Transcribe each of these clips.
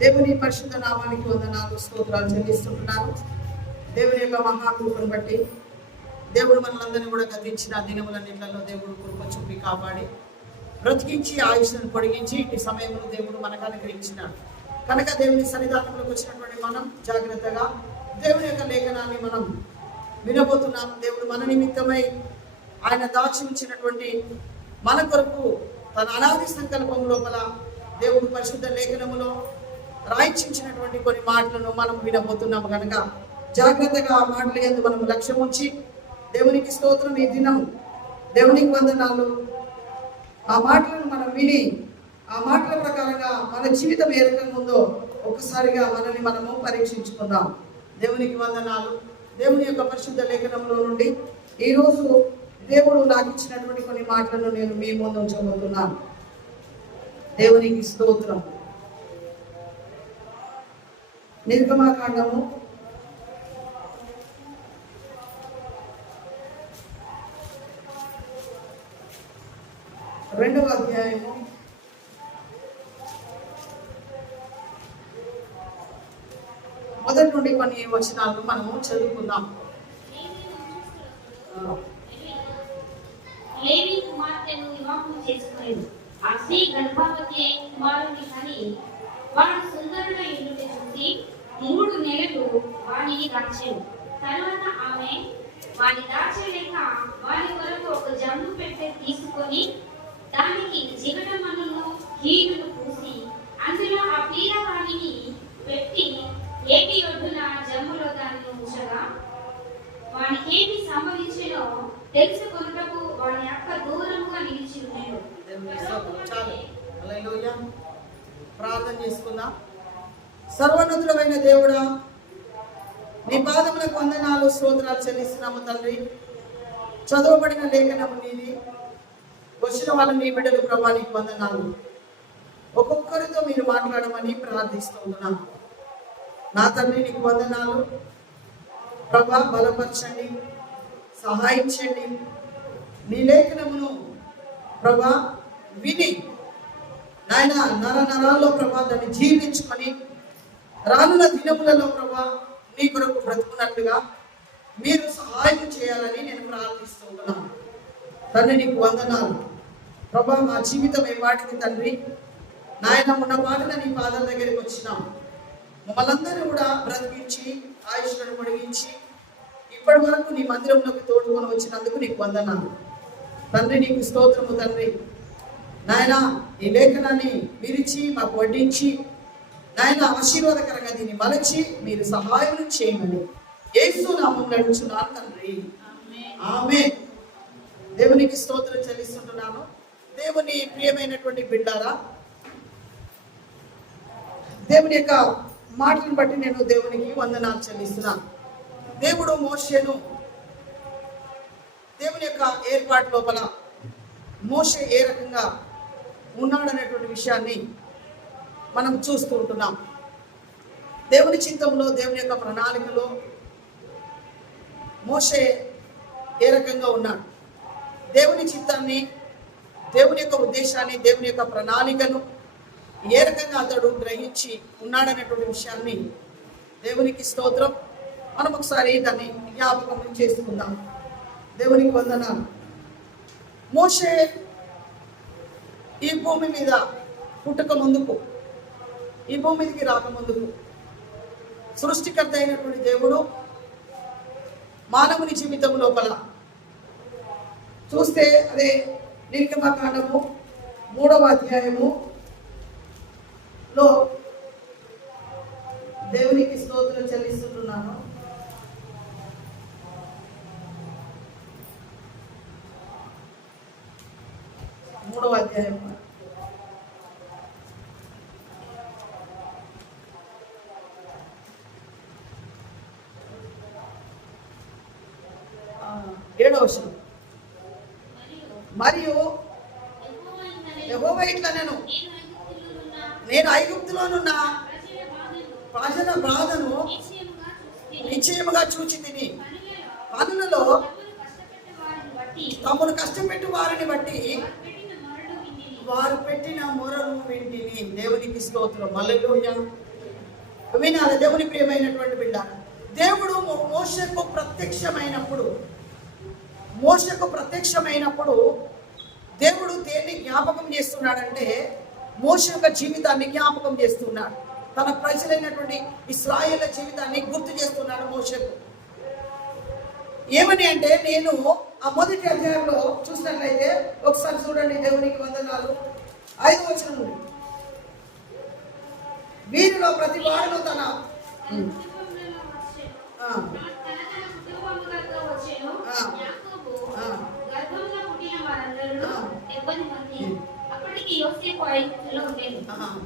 దేవుని పరిశుద్ధ నామానికి వందనాలు స్తోత్రాలు చెల్లిస్తుంటున్నాను. దేవుని యొక్క మహాకృపను బట్టి దేవుడు మనలందరినీ కూడా గతించిన దినములన్నింటిలో దేవుడు కృప చూపి కాపాడి బ్రతికించి ఆయుష్ను పొడిగించి ఈ సమయంలో దేవుడు మనకు అనుగ్రహించినాడు కనుక దేవుని సన్నిధానంలోకి వచ్చినటువంటి మనం జాగ్రత్తగా దేవుని యొక్క లేఖనాన్ని మనం వినబోతున్నాం. దేవుడు మన నిమిత్తమై ఆయన దాచి ఉంచినటువంటి మన కొరకు తన అనాది సంకల్పం లోపల దేవుడు పరిశుద్ధ లేఖనములో రాయించినటువంటి కొన్ని మాటలను మనం వినబోతున్నాము కనుక జాగ్రత్తగా ఆ మాటలు యందు మనం లక్ష్యం ఉంచి దేవునికి స్తోత్రం. ఈ దినం దేవునికి వందనాలు. ఆ మాటలను మనం విని ఆ మాటల ప్రకారంగా మన జీవితం ఏ రకంగా ఉందో ఒక్కసారిగా మనల్ని మనము పరీక్షించుకుందాం. దేవునికి వందనాలు. దేవుని యొక్క పరిశుద్ధ లేఖనంలో నుండి ఈరోజు దేవుడు నాకు ఇచ్చినటువంటి కొన్ని మాటలను నేను మీ ముందు ఉంచబోతున్నాను. దేవునికి స్తోత్రం. నిర్గమకాండము 2వ అధ్యాయము 1 నుండి కొన్ని వచనాలను మనము చదువుకుందాం. లేవి కుమార్తెను వివాహం చేసుకొనెను. ఆ స్త్రీ గర్భవతి అయి కుమారుని కని వాడు సుందరుడై ఉండుట చూసి 3 నెలలు వానిని దాచెను. తరువాత ఆమె వాని దాచలేక వాని కొరకు ఒక జమ్ము పెట్టె తీసుకొని దానికి జిగటమన్నును కీలును పూసి అందులో ఆ పీలవాణిని పెట్టి ఏటి ఒడ్డున జమ్ములో దానిని ఉంచగా వానికేమి సంభవించినో తెలుసుకొనుటకు వాని అక్క దూరముగా నిలిచి ఉండెను. ప్రార్థన చేసుకుందాం. సర్వోన్నతుడైన దేవుడా, నీ పాదములకు వందనాలు స్తోత్రాలు చెల్లిస్తున్నాము తండ్రి. చదవబడిన లేఖనము నీది, వచ్చిన వాళ్ళు నీ బిడ్డలు ప్రభా, నీకు వందనాలు. ఒక్కొక్కరితో మీరు మాట్లాడమని ప్రార్థిస్తున్నాను నా తండ్రి. నీకు వందనాలు ప్రభా. బలపరచండి, సహాయించండి. నీ లేఖనమును ప్రభా విని నాయన నరాల్లో ప్రభా దాన్ని జీవించుకొని రానున్న దినములలో ప్రభా నీ కొరకు బ్రతుకున్నట్లుగా మీరు సహాయం చేయాలని నేను ప్రార్థిస్తున్నాను తండ్రి. నీకు వందనాలు ప్రభా. మా జీవితం ఏ వాటికి తండ్రి నాయన ఉన్న పాటన నీ పాదాల దగ్గరికి వచ్చినాం. మమ్మల్ని అందరూ కూడా బ్రతికించి ఆయుష్లను పొడిగించి ఇప్పటి వరకు నీ మందిరంలోకి తోడుకొని వచ్చినందుకు నీకు వందనాలు తండ్రి. నీకు స్తోత్రము తండ్రి. నాయన ఈ లేఖనాన్ని విరిచి మాకు వడ్డించి నాయన ఆశీర్వాదకరంగా దీన్ని మలచి మీరు సహాయం చేయమని యేసు నామములో అడుగుచున్నాను తండ్రి, ఆమేన్. దేవునికి స్తోత్రం చెల్లిస్తుంటున్నాను. దేవుని ప్రియమైనటువంటి బిడ్డారా, దేవుని యొక్క మాటలను బట్టి నేను దేవునికి వందనాలు చెల్లిస్తున్నాను. దేవుడు మోషేను దేవుని యొక్క ఏర్పాటు లోపల మోషే ఏ రకంగా ఉన్నాడనేటువంటి విషయాన్ని మనం చూస్తూ ఉంటున్నాం. దేవుని చింతములో దేవుని యొక్క ప్రణాళికలో మోషే ఏ రకంగా ఉన్నాడు, దేవుని చిత్తాన్ని, దేవుని యొక్క ఉద్దేశాన్ని, దేవుని యొక్క ప్రణాళికను ఏ రకంగా అతడు గ్రహించి ఉన్నాడనేటువంటి విషయాన్ని దేవునికి స్తోత్రం. మనం ఒకసారి దాన్ని జ్ఞాపకం చేసుకుందాం. దేవునికి వందనాలు. మోషే ఈ భూమి మీద పుట్టక ముందుకు, ఈ భూమి మీదకి రాకముందుకు సృష్టికర్త అయినటువంటి దేవుడు మానవుని జీవితం లోపల చూస్తే అదే నిర్గమకాండము 3వ అధ్యాయములో దేవునికి స్తోత్రం చెల్లిస్తున్నాను. మూడవ అధ్యాయం 7వ వచనం. మరియు యెహోవా ఇట్లా నేను ఐగుప్తులోనున్న ప్రజల బాధను నిశ్చయముగా చూచి తిని పనులలో తమను కష్టపెట్టు వారిని బట్టి వారు పెట్టిన మొరను వింటిని. దేవునికి స్తోత్రం. హల్లెలూయా. వినాలి దేవుని ప్రియమైనటువంటి బిడ్డ. దేవుడు మోషకు ప్రత్యక్షమైనప్పుడు దేవుడు దేన్ని జ్ఞాపకం చేస్తున్నాడంటే మోషే యొక్క జీవితాన్ని జ్ఞాపకం చేస్తున్నాడు. తన ప్రజలైనటువంటి ఇశ్రాయేలు జీవితాన్ని గుర్తు చేస్తున్నాడు మోషకు. ఏమని అంటే, నేను ఆ మొదటి అధ్యాయంలో చూసినట్లయితే ఒకసారి చూడండి, దేవునికి వందనాలు. 5వ వచనం నుండి, వీరిలో ప్రతి వాడును తన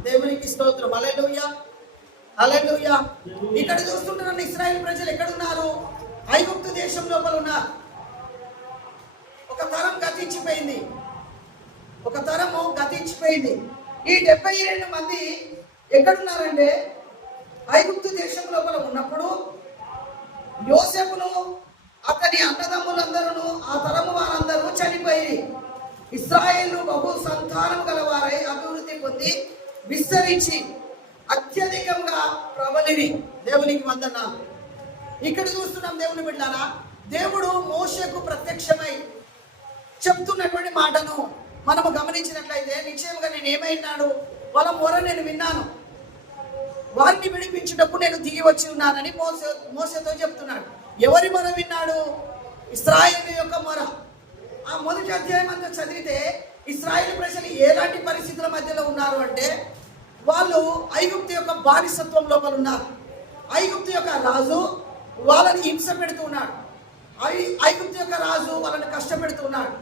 దేవునికి స్తోత్రం. హల్లెలూయా, హల్లెలూయా. ఇక్కడ చూస్తుంటున్న ఇశ్రాయేలు ప్రజలు ఎక్కడున్నారు? ఐగుప్తు దేశం లోపల ఉన్నారు. ఒక తరం గతించిపోయింది. ఈ 72 మంది ఎక్కడున్నారంటే ఐగుప్తు దేశం లోపల ఉన్నప్పుడు యోసేపును అతని అన్నదమ్ములందరూ ఆ తరము వారందరూ చనిపోయి ఇశ్రాయేలు బహు సంతానం గలవారై అభివృద్ధి పొంది విస్తరించి అత్యధికంగా ప్రబలిరి. దేవునికి వందనాలు. ఇక్కడ చూస్తున్నాం దేవుని బిడ్డలారా, దేవుడు మోషేకు ప్రత్యక్షమై చెప్తున్నటువంటి మాటను మనము గమనించినట్లయితే నిశ్చయంగా నేను ఏమైనాడు, వాళ్ళ మొర నేను విన్నాను, వారిని విడిపించుటప్పుడు నేను దిగి వచ్చి ఉన్నానని మోషేతో చెప్తున్నాడు. ఎవరి మొర విన్నాడు? ఇశ్రాయేలు యొక్క మొర. ఆ మొదటి అధ్యాయం అంతా చదివితే ఇశ్రాయేలు ప్రజలు ఎలాంటి పరిస్థితుల మధ్యలో ఉన్నారు అంటే, వాళ్ళు ఐగుప్తు యొక్క బానిసత్వం లోపల ఉన్నారు. ఐగుప్తు యొక్క రాజు వాళ్ళని హింస పెడుతున్నాడు. ఐగుప్తు యొక్క రాజు వాళ్ళని కష్టపెడుతున్నాడు.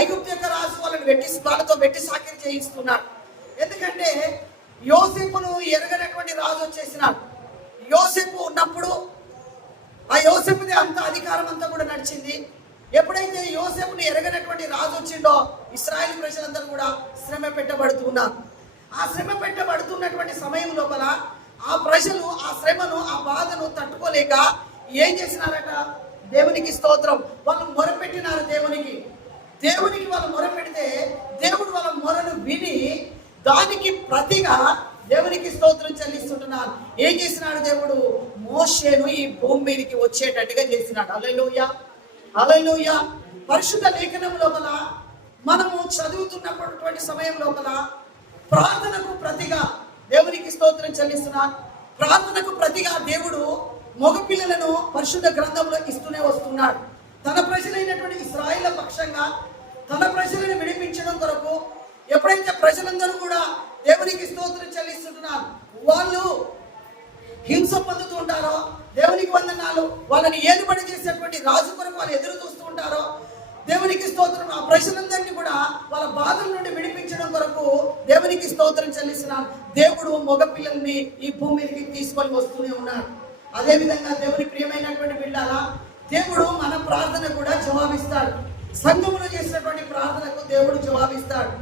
ఐగుప్తు యొక్క రాజు వాళ్ళతో వెట్టి సాకిరి చేయిస్తున్నాడు. ఎందుకంటే యోసేపును ఎరగనటువంటి రాజు వచ్చేసినాడు. యోసేపు ఉన్నప్పుడు ఆ యోసేపుది అంత అధికారం అంతా కూడా నడిచింది. ఎప్పుడైతే యోసేపుని ఎరగనటువంటి రాజు వచ్చిండో ఇశ్రాయేలు ప్రజలందరూ కూడా శ్రమ పెట్టబడుతున్నారు. ఆ శ్రమ పెట్టబడుతున్నటువంటి సమయం లోపల ఆ ప్రజలు ఆ శ్రమను, ఆ బాధను తట్టుకోలేక ఏం చేసినారట? దేవునికి స్తోత్రం. వాళ్ళు మొరపెట్టినారు దేవునికి. వాళ్ళు మొరపెడితే దేవుడు వాళ్ళ మొరను విని దానికి ప్రతిగా దేవునికి స్తోత్రం చెల్లిస్తుంటున్నారు. ఏం చేసినాడు దేవుడు? మోషేను ఈ భూమి మీదకి వచ్చేటట్టుగా చేసినాడు. హల్లెలూయా, హల్లెలూయా. పరిశుద్ధ లేఖనం లోపల మనము చదువుతున్నటువంటి సమయం లోపల ప్రార్థనకు ప్రతిగా దేవునికి స్తోత్రం చెల్లిస్తున్నారు. ప్రార్థనకు ప్రతిగా దేవుడు మగపిల్లలను పరిశుద్ధ గ్రంథంలో ఇస్తూనే వస్తున్నాడు. తన ప్రజలైనటువంటి ఇశ్రాయేలు పక్షంగా తన ప్రజలను విడిపించడం కొరకు ఎప్పుడైతే ప్రజలందరూ కూడా దేవునికి స్తోత్రం చెల్లిస్తుంటున్నారు, వాళ్ళు హింస పొందుతూ ఉంటారో, దేవునికి వందనాలు, వాళ్ళని ఏలుబడి చేసేటువంటి రాజు కొరకు వాళ్ళు ఎదురు చూస్తూ ఉంటారో, దేవునికి స్తోత్రం. ఆ ప్రజలందరినీ కూడా వాళ్ళ బాధల నుండి విడిపించడం కొరకు దేవునికి స్తోత్రం చెల్లిస్తున్నారు. దేవుడు మగ పిల్లల్ని ఈ భూమి మీదకి తీసుకొని వస్తూనే ఉన్నాడు. అదేవిధంగా దేవుని ప్రియమైనటువంటి బిడ్డలారా, దేవుడు మన ప్రార్థన కూడా జవాబిస్తాడు. సంఘములో చేసినటువంటి ప్రార్థనకు దేవుడు జవాబిస్తాడు.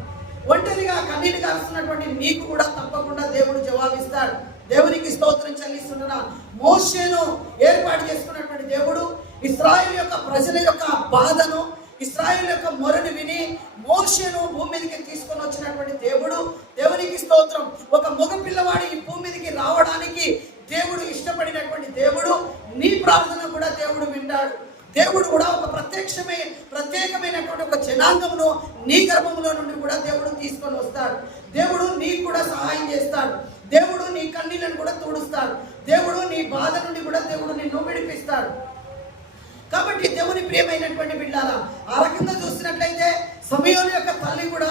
ఒంటరిగా కన్నీరు కారుస్తున్నటువంటి నీకు కూడా తప్పకుండా దేవుడు జవాబిస్తాడు. దేవునికి స్తోత్రం చెల్లిస్తున్నా. మోషేను ఏర్పాటు చేసుకున్నటువంటి దేవుడు ఇశ్రాయేలు యొక్క ప్రజల యొక్క బాధను, ఇశ్రాయేలు యొక్క మొరను విని మోషేను భూమి మీదకి తీసుకొని వచ్చినటువంటి దేవుడు. దేవునికి స్తోత్రం. ఒక మగ పిల్లవాడు ఈ భూమి మీదకి రావడానికి దేవుడు ఇష్టపడినటువంటి దేవుడు. నీ ప్రార్థన కూడా దేవుడు వింటాడు. దేవుడు కూడా ఒక ప్రత్యేకమైనటువంటి ఒక జనాంగమును నీ గర్భంలో నుండి కూడా దేవుడు తీసుకొని వస్తాడు. దేవుడు నీకు కూడా సహాయం చేస్తాడు. దేవుడు నీ కన్నీళ్లను కూడా తుడుస్తాడు. దేవుడు నీ బాధ నుండి కూడా దేవుడు నిన్ను విడిపిస్తాడు. కాబట్టి దేవుని ప్రియమైనటువంటి బిడ్డలారా, ఆ రకంగా చూసినట్లయితే సమయోను యొక్క తల్లి కూడా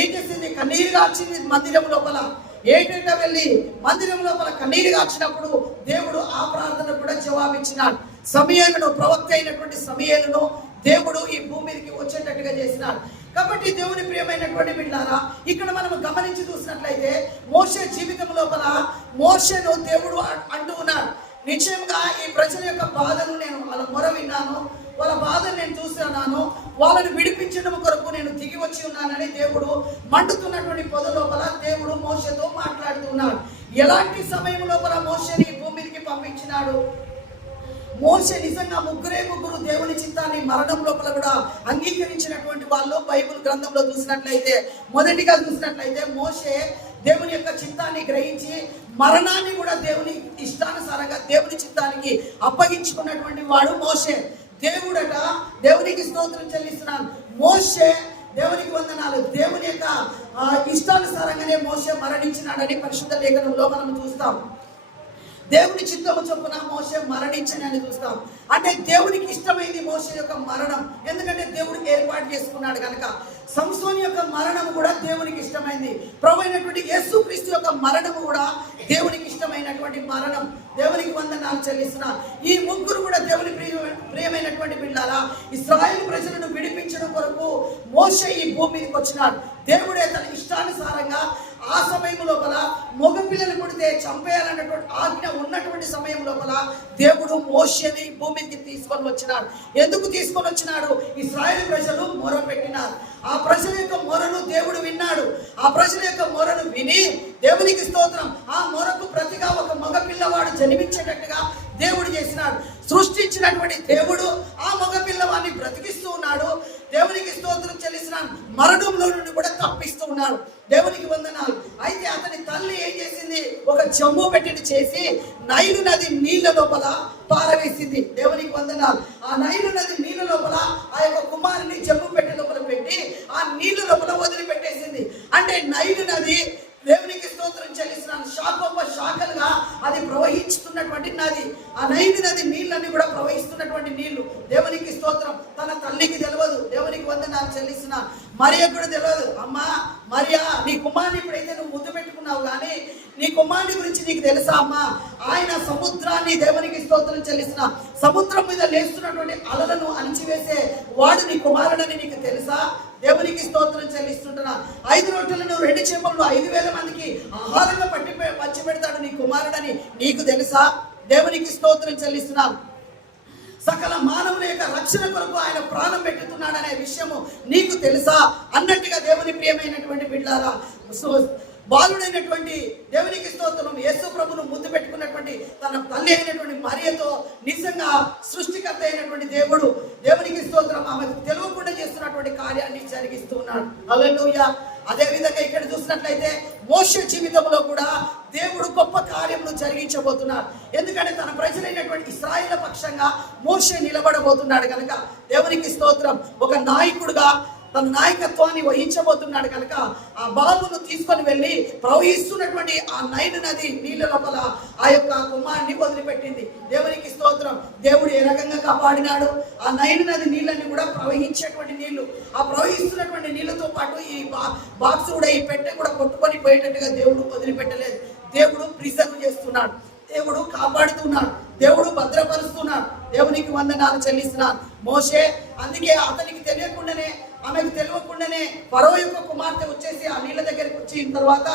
ఏం చేసింది? కన్నీరు కాచింది మందిరం లోపల. ఏటంటే వెళ్ళి మందిరం లోపల కన్నీరు కాచినప్పుడు దేవుడు ఆ ప్రార్థన కూడా జవాబిచ్చినాడు. సమయలను, ప్రవక్త అయినటువంటి సమయలను దేవుడు ఈ భూమి మీదకి వచ్చేటట్టుగా చేసినాడు. కాబట్టి దేవుని ప్రియమైనటువంటి బిడ్డలారా, ఇక్కడ మనం గమనించి చూసినట్లయితే మోషే జీవితం లోపల మోషేను దేవుడు అంటూ ఉన్నాడు, నిశ్చయంగా ఈ ప్రజల యొక్క బాధను నేను వాళ్ళ మొర విన్నాను, వాళ్ళ బాధను నేను చూస్తున్నాను, వాళ్ళని విడిపించడం కొరకు నేను దిగి వచ్చి ఉన్నానని దేవుడు మండుతున్నటువంటి పొద లోపల దేవుడు మోషేతో మాట్లాడుతున్నాడు. ఎలాంటి సమయం లోపల మోషేని భూమి మీదకి పంపించినాడు? మోషే నిజంగా ముగ్గురు దేవుని చిత్తాన్ని మరణం లోపల కూడా అంగీకరించినటువంటి వాళ్ళు బైబిల్ గ్రంథంలో చూసినట్లయితే, మొదటిగా చూసినట్లయితే మోషే దేవుని యొక్క చిత్తాన్ని గ్రహించి మరణాన్ని కూడా దేవుని ఇష్టానుసారంగా దేవుని చిత్తానికి అప్పగించుకున్నటువంటి వాడు మోషే. దేవుడట, దేవునికి స్తోత్రం చెల్లిస్తున్నాను. మోషే దేవునికి వందనాలు. దేవుని యొక్క ఇష్టానుసారంగానే మోషే మరణించినాడని పరిశుద్ధ లేఖనంలో మనం చూస్తాం. దేవుని చిత్తము చొప్పున మోషే మరణించని చూస్తాం. అంటే దేవునికి ఇష్టమైంది మోషే యొక్క మరణం. ఎందుకంటే దేవుడు ఏర్పాటు చేసుకున్నాడు కనుక. సంసోని యొక్క మరణం కూడా దేవునికి ఇష్టమైంది. ప్రభు అయినటువంటి యేసుక్రీస్తు యొక్క మరణము కూడా దేవునికి ఇష్టమైనటువంటి మరణం. దేవునికి వందనాలు చెల్లిస్తున్నా. ఈ ముగ్గురు కూడా దేవుని ప్రియమైనటువంటి బిడ్డలారా, ఇశ్రాయేలు ప్రజలను విడిపించడం కొరకు మోషే ఈ భూమి మీదకి వచ్చినాడు. దేవుడే తన ఇష్టానుసారంగా ఆ సమయం లోపల మగ పిల్లలు పుడితే చంపేయాలన్నటువంటి ఆజ్ఞ ఉన్నటువంటి సమయం లోపల దేవుడు మోషేని భూమికి తీసుకొని వచ్చినాడు. ఎందుకు తీసుకొని వచ్చినాడు? ఇశ్రాయేలు ప్రజలు మొర పెట్టినారు. ఆ ప్రజల యొక్క మొరను దేవుడు విన్నాడు. ఆ ప్రజల యొక్క మొరను విని దేవునికి స్తోత్రం, ఆ మొరకు ప్రతిగా ఒక మగ పిల్లవాడు జన్మించేటట్టుగా దేవుడు చేసినాడు. సృష్టించినటువంటి దేవుడు ఆ మగ పిల్లవాడిని బ్రతికిస్తూ ఉన్నాడు. దేవునికి స్తోత్రం చెల్లిస్తున్నాను. మరణంలో నుండి కూడా తప్పిస్తూ ఉన్నాడు. దేవునికి వందనాలు. అయితే అతని తల్లి ఏం చేసింది? ఒక చెంబు పెట్టిని చేసి నైలు నది నీళ్ళ లోపల పారవేసింది. దేవునికి వందనాలు. ఆ నైలు నది నీళ్ళ లోపల ఆ యొక్క కుమారుని చెంబు పెట్టి లోపల పెట్టి ఆ నీళ్ళ లోపల వదిలిపెట్టేసింది. అంటే నైలు నది దేవునికి స్తోత్రం చెల్లిస్తున్నాను. శాఖలుగా అది ప్రవహిస్తున్నటువంటి నది. ఆ నైలు నది నీళ్ళని కూడా ప్రవహిస్తున్నటువంటి నీళ్లు. దేవునికి స్తోత్రం. తన తల్లికి తెలియదు. దేవునికి వందనాలు చెల్లిస్తున్నా. మరియ కూడా తెలియదు. అమ్మా మరియా, నీ కుమారుని ఇప్పుడైతే నువ్వు ముద్దు పెట్టుకున్నావు, కానీ నీ కుమారుని గురించి నీకు తెలుసా అమ్మా? ఆయన సముద్రాన్ని, దేవునికి స్తోత్రం చెల్లిస్తున్నా, సముద్రం మీద లేస్తున్నటువంటి అలలను అణిచివేసే వాడు నీ కుమారుడని నీకు తెలుసా? దేవునికి స్తోత్రం చెల్లిస్తుంటున్నా. 5 రొట్టెలను 2 చేపలను 5,000 మందికి ఆహారంగా పంచి పెడతాడు నీ కుమారుడని నీకు తెలుసా? దేవునికి స్తోత్రం చెల్లిస్తున్నాను. సకల మానవుల యొక్క రక్షణ కొరకు ఆయన ప్రాణం పెట్టుతున్నాడనే విషయము నీకు తెలుసా అన్నట్టుగా దేవుని ప్రియమైనటువంటి బిడ్డలారా, బాలుడైనటువంటి దేవునికి స్తోత్రం యేసు ప్రభును ముద్దు పెట్టుకున్నటువంటి తన తల్లి అయినటువంటి మరియతో నిజంగా సృష్టికర్త అయినటువంటి దేవుడు దేవునికి స్తోత్రం ఆమెకు తెలియకుండా చేస్తున్నటువంటి కార్యాన్ని జరిగిస్తూ ఉన్నాడు. హల్లెలూయా. అదే విధంగా ఇక్కడ చూసినట్లయితే మోషే జీవితంలో కూడా దేవుడు గొప్ప కార్యములు జరిగించబోతున్నాడు. ఎందుకంటే తన ప్రజలైనటువంటి ఇశ్రాయేలు పక్షంగా మోషే నిలబడబోతున్నాడు కనుక దేవునికి స్తోత్రం. ఒక నాయకుడుగా తన నాయకత్వాన్ని వహించబోతున్నాడు కనుక ఆ బాబును తీసుకొని వెళ్ళి ప్రవహిస్తున్నటువంటి ఆ నైలు నది నీళ్ళ లోపల ఆ యొక్క కుమారుని వదిలిపెట్టింది. దేవునికి స్తోత్రం. దేవుడు ఏ రకంగా కాపాడినాడు? ఆ నైలు నది నీళ్ళని కూడా ప్రవహించేటువంటి నీళ్లు, ఆ ప్రవహిస్తున్నటువంటి నీళ్ళతో పాటు ఈ బాక్స్ కూడా, ఈ పెట్టె కూడా కొట్టుకొని పోయేటట్టుగా దేవుడు వదిలిపెట్టలేదు. దేవుడు ప్రిజర్వ్ చేస్తున్నాడు. దేవుడు కాపాడుతున్నాడు. దేవుడు భద్రపరుస్తున్నాడు. దేవునికి వందనాలు చెల్లిస్తున్నాను. మోషే అందుకే అతనికి తెలియకుండానే, ఆమెకు తెలియకుండానే ఫరో యొక్క కుమార్తె వచ్చేసి ఆ నీళ్ళ దగ్గరికి వచ్చిన తర్వాత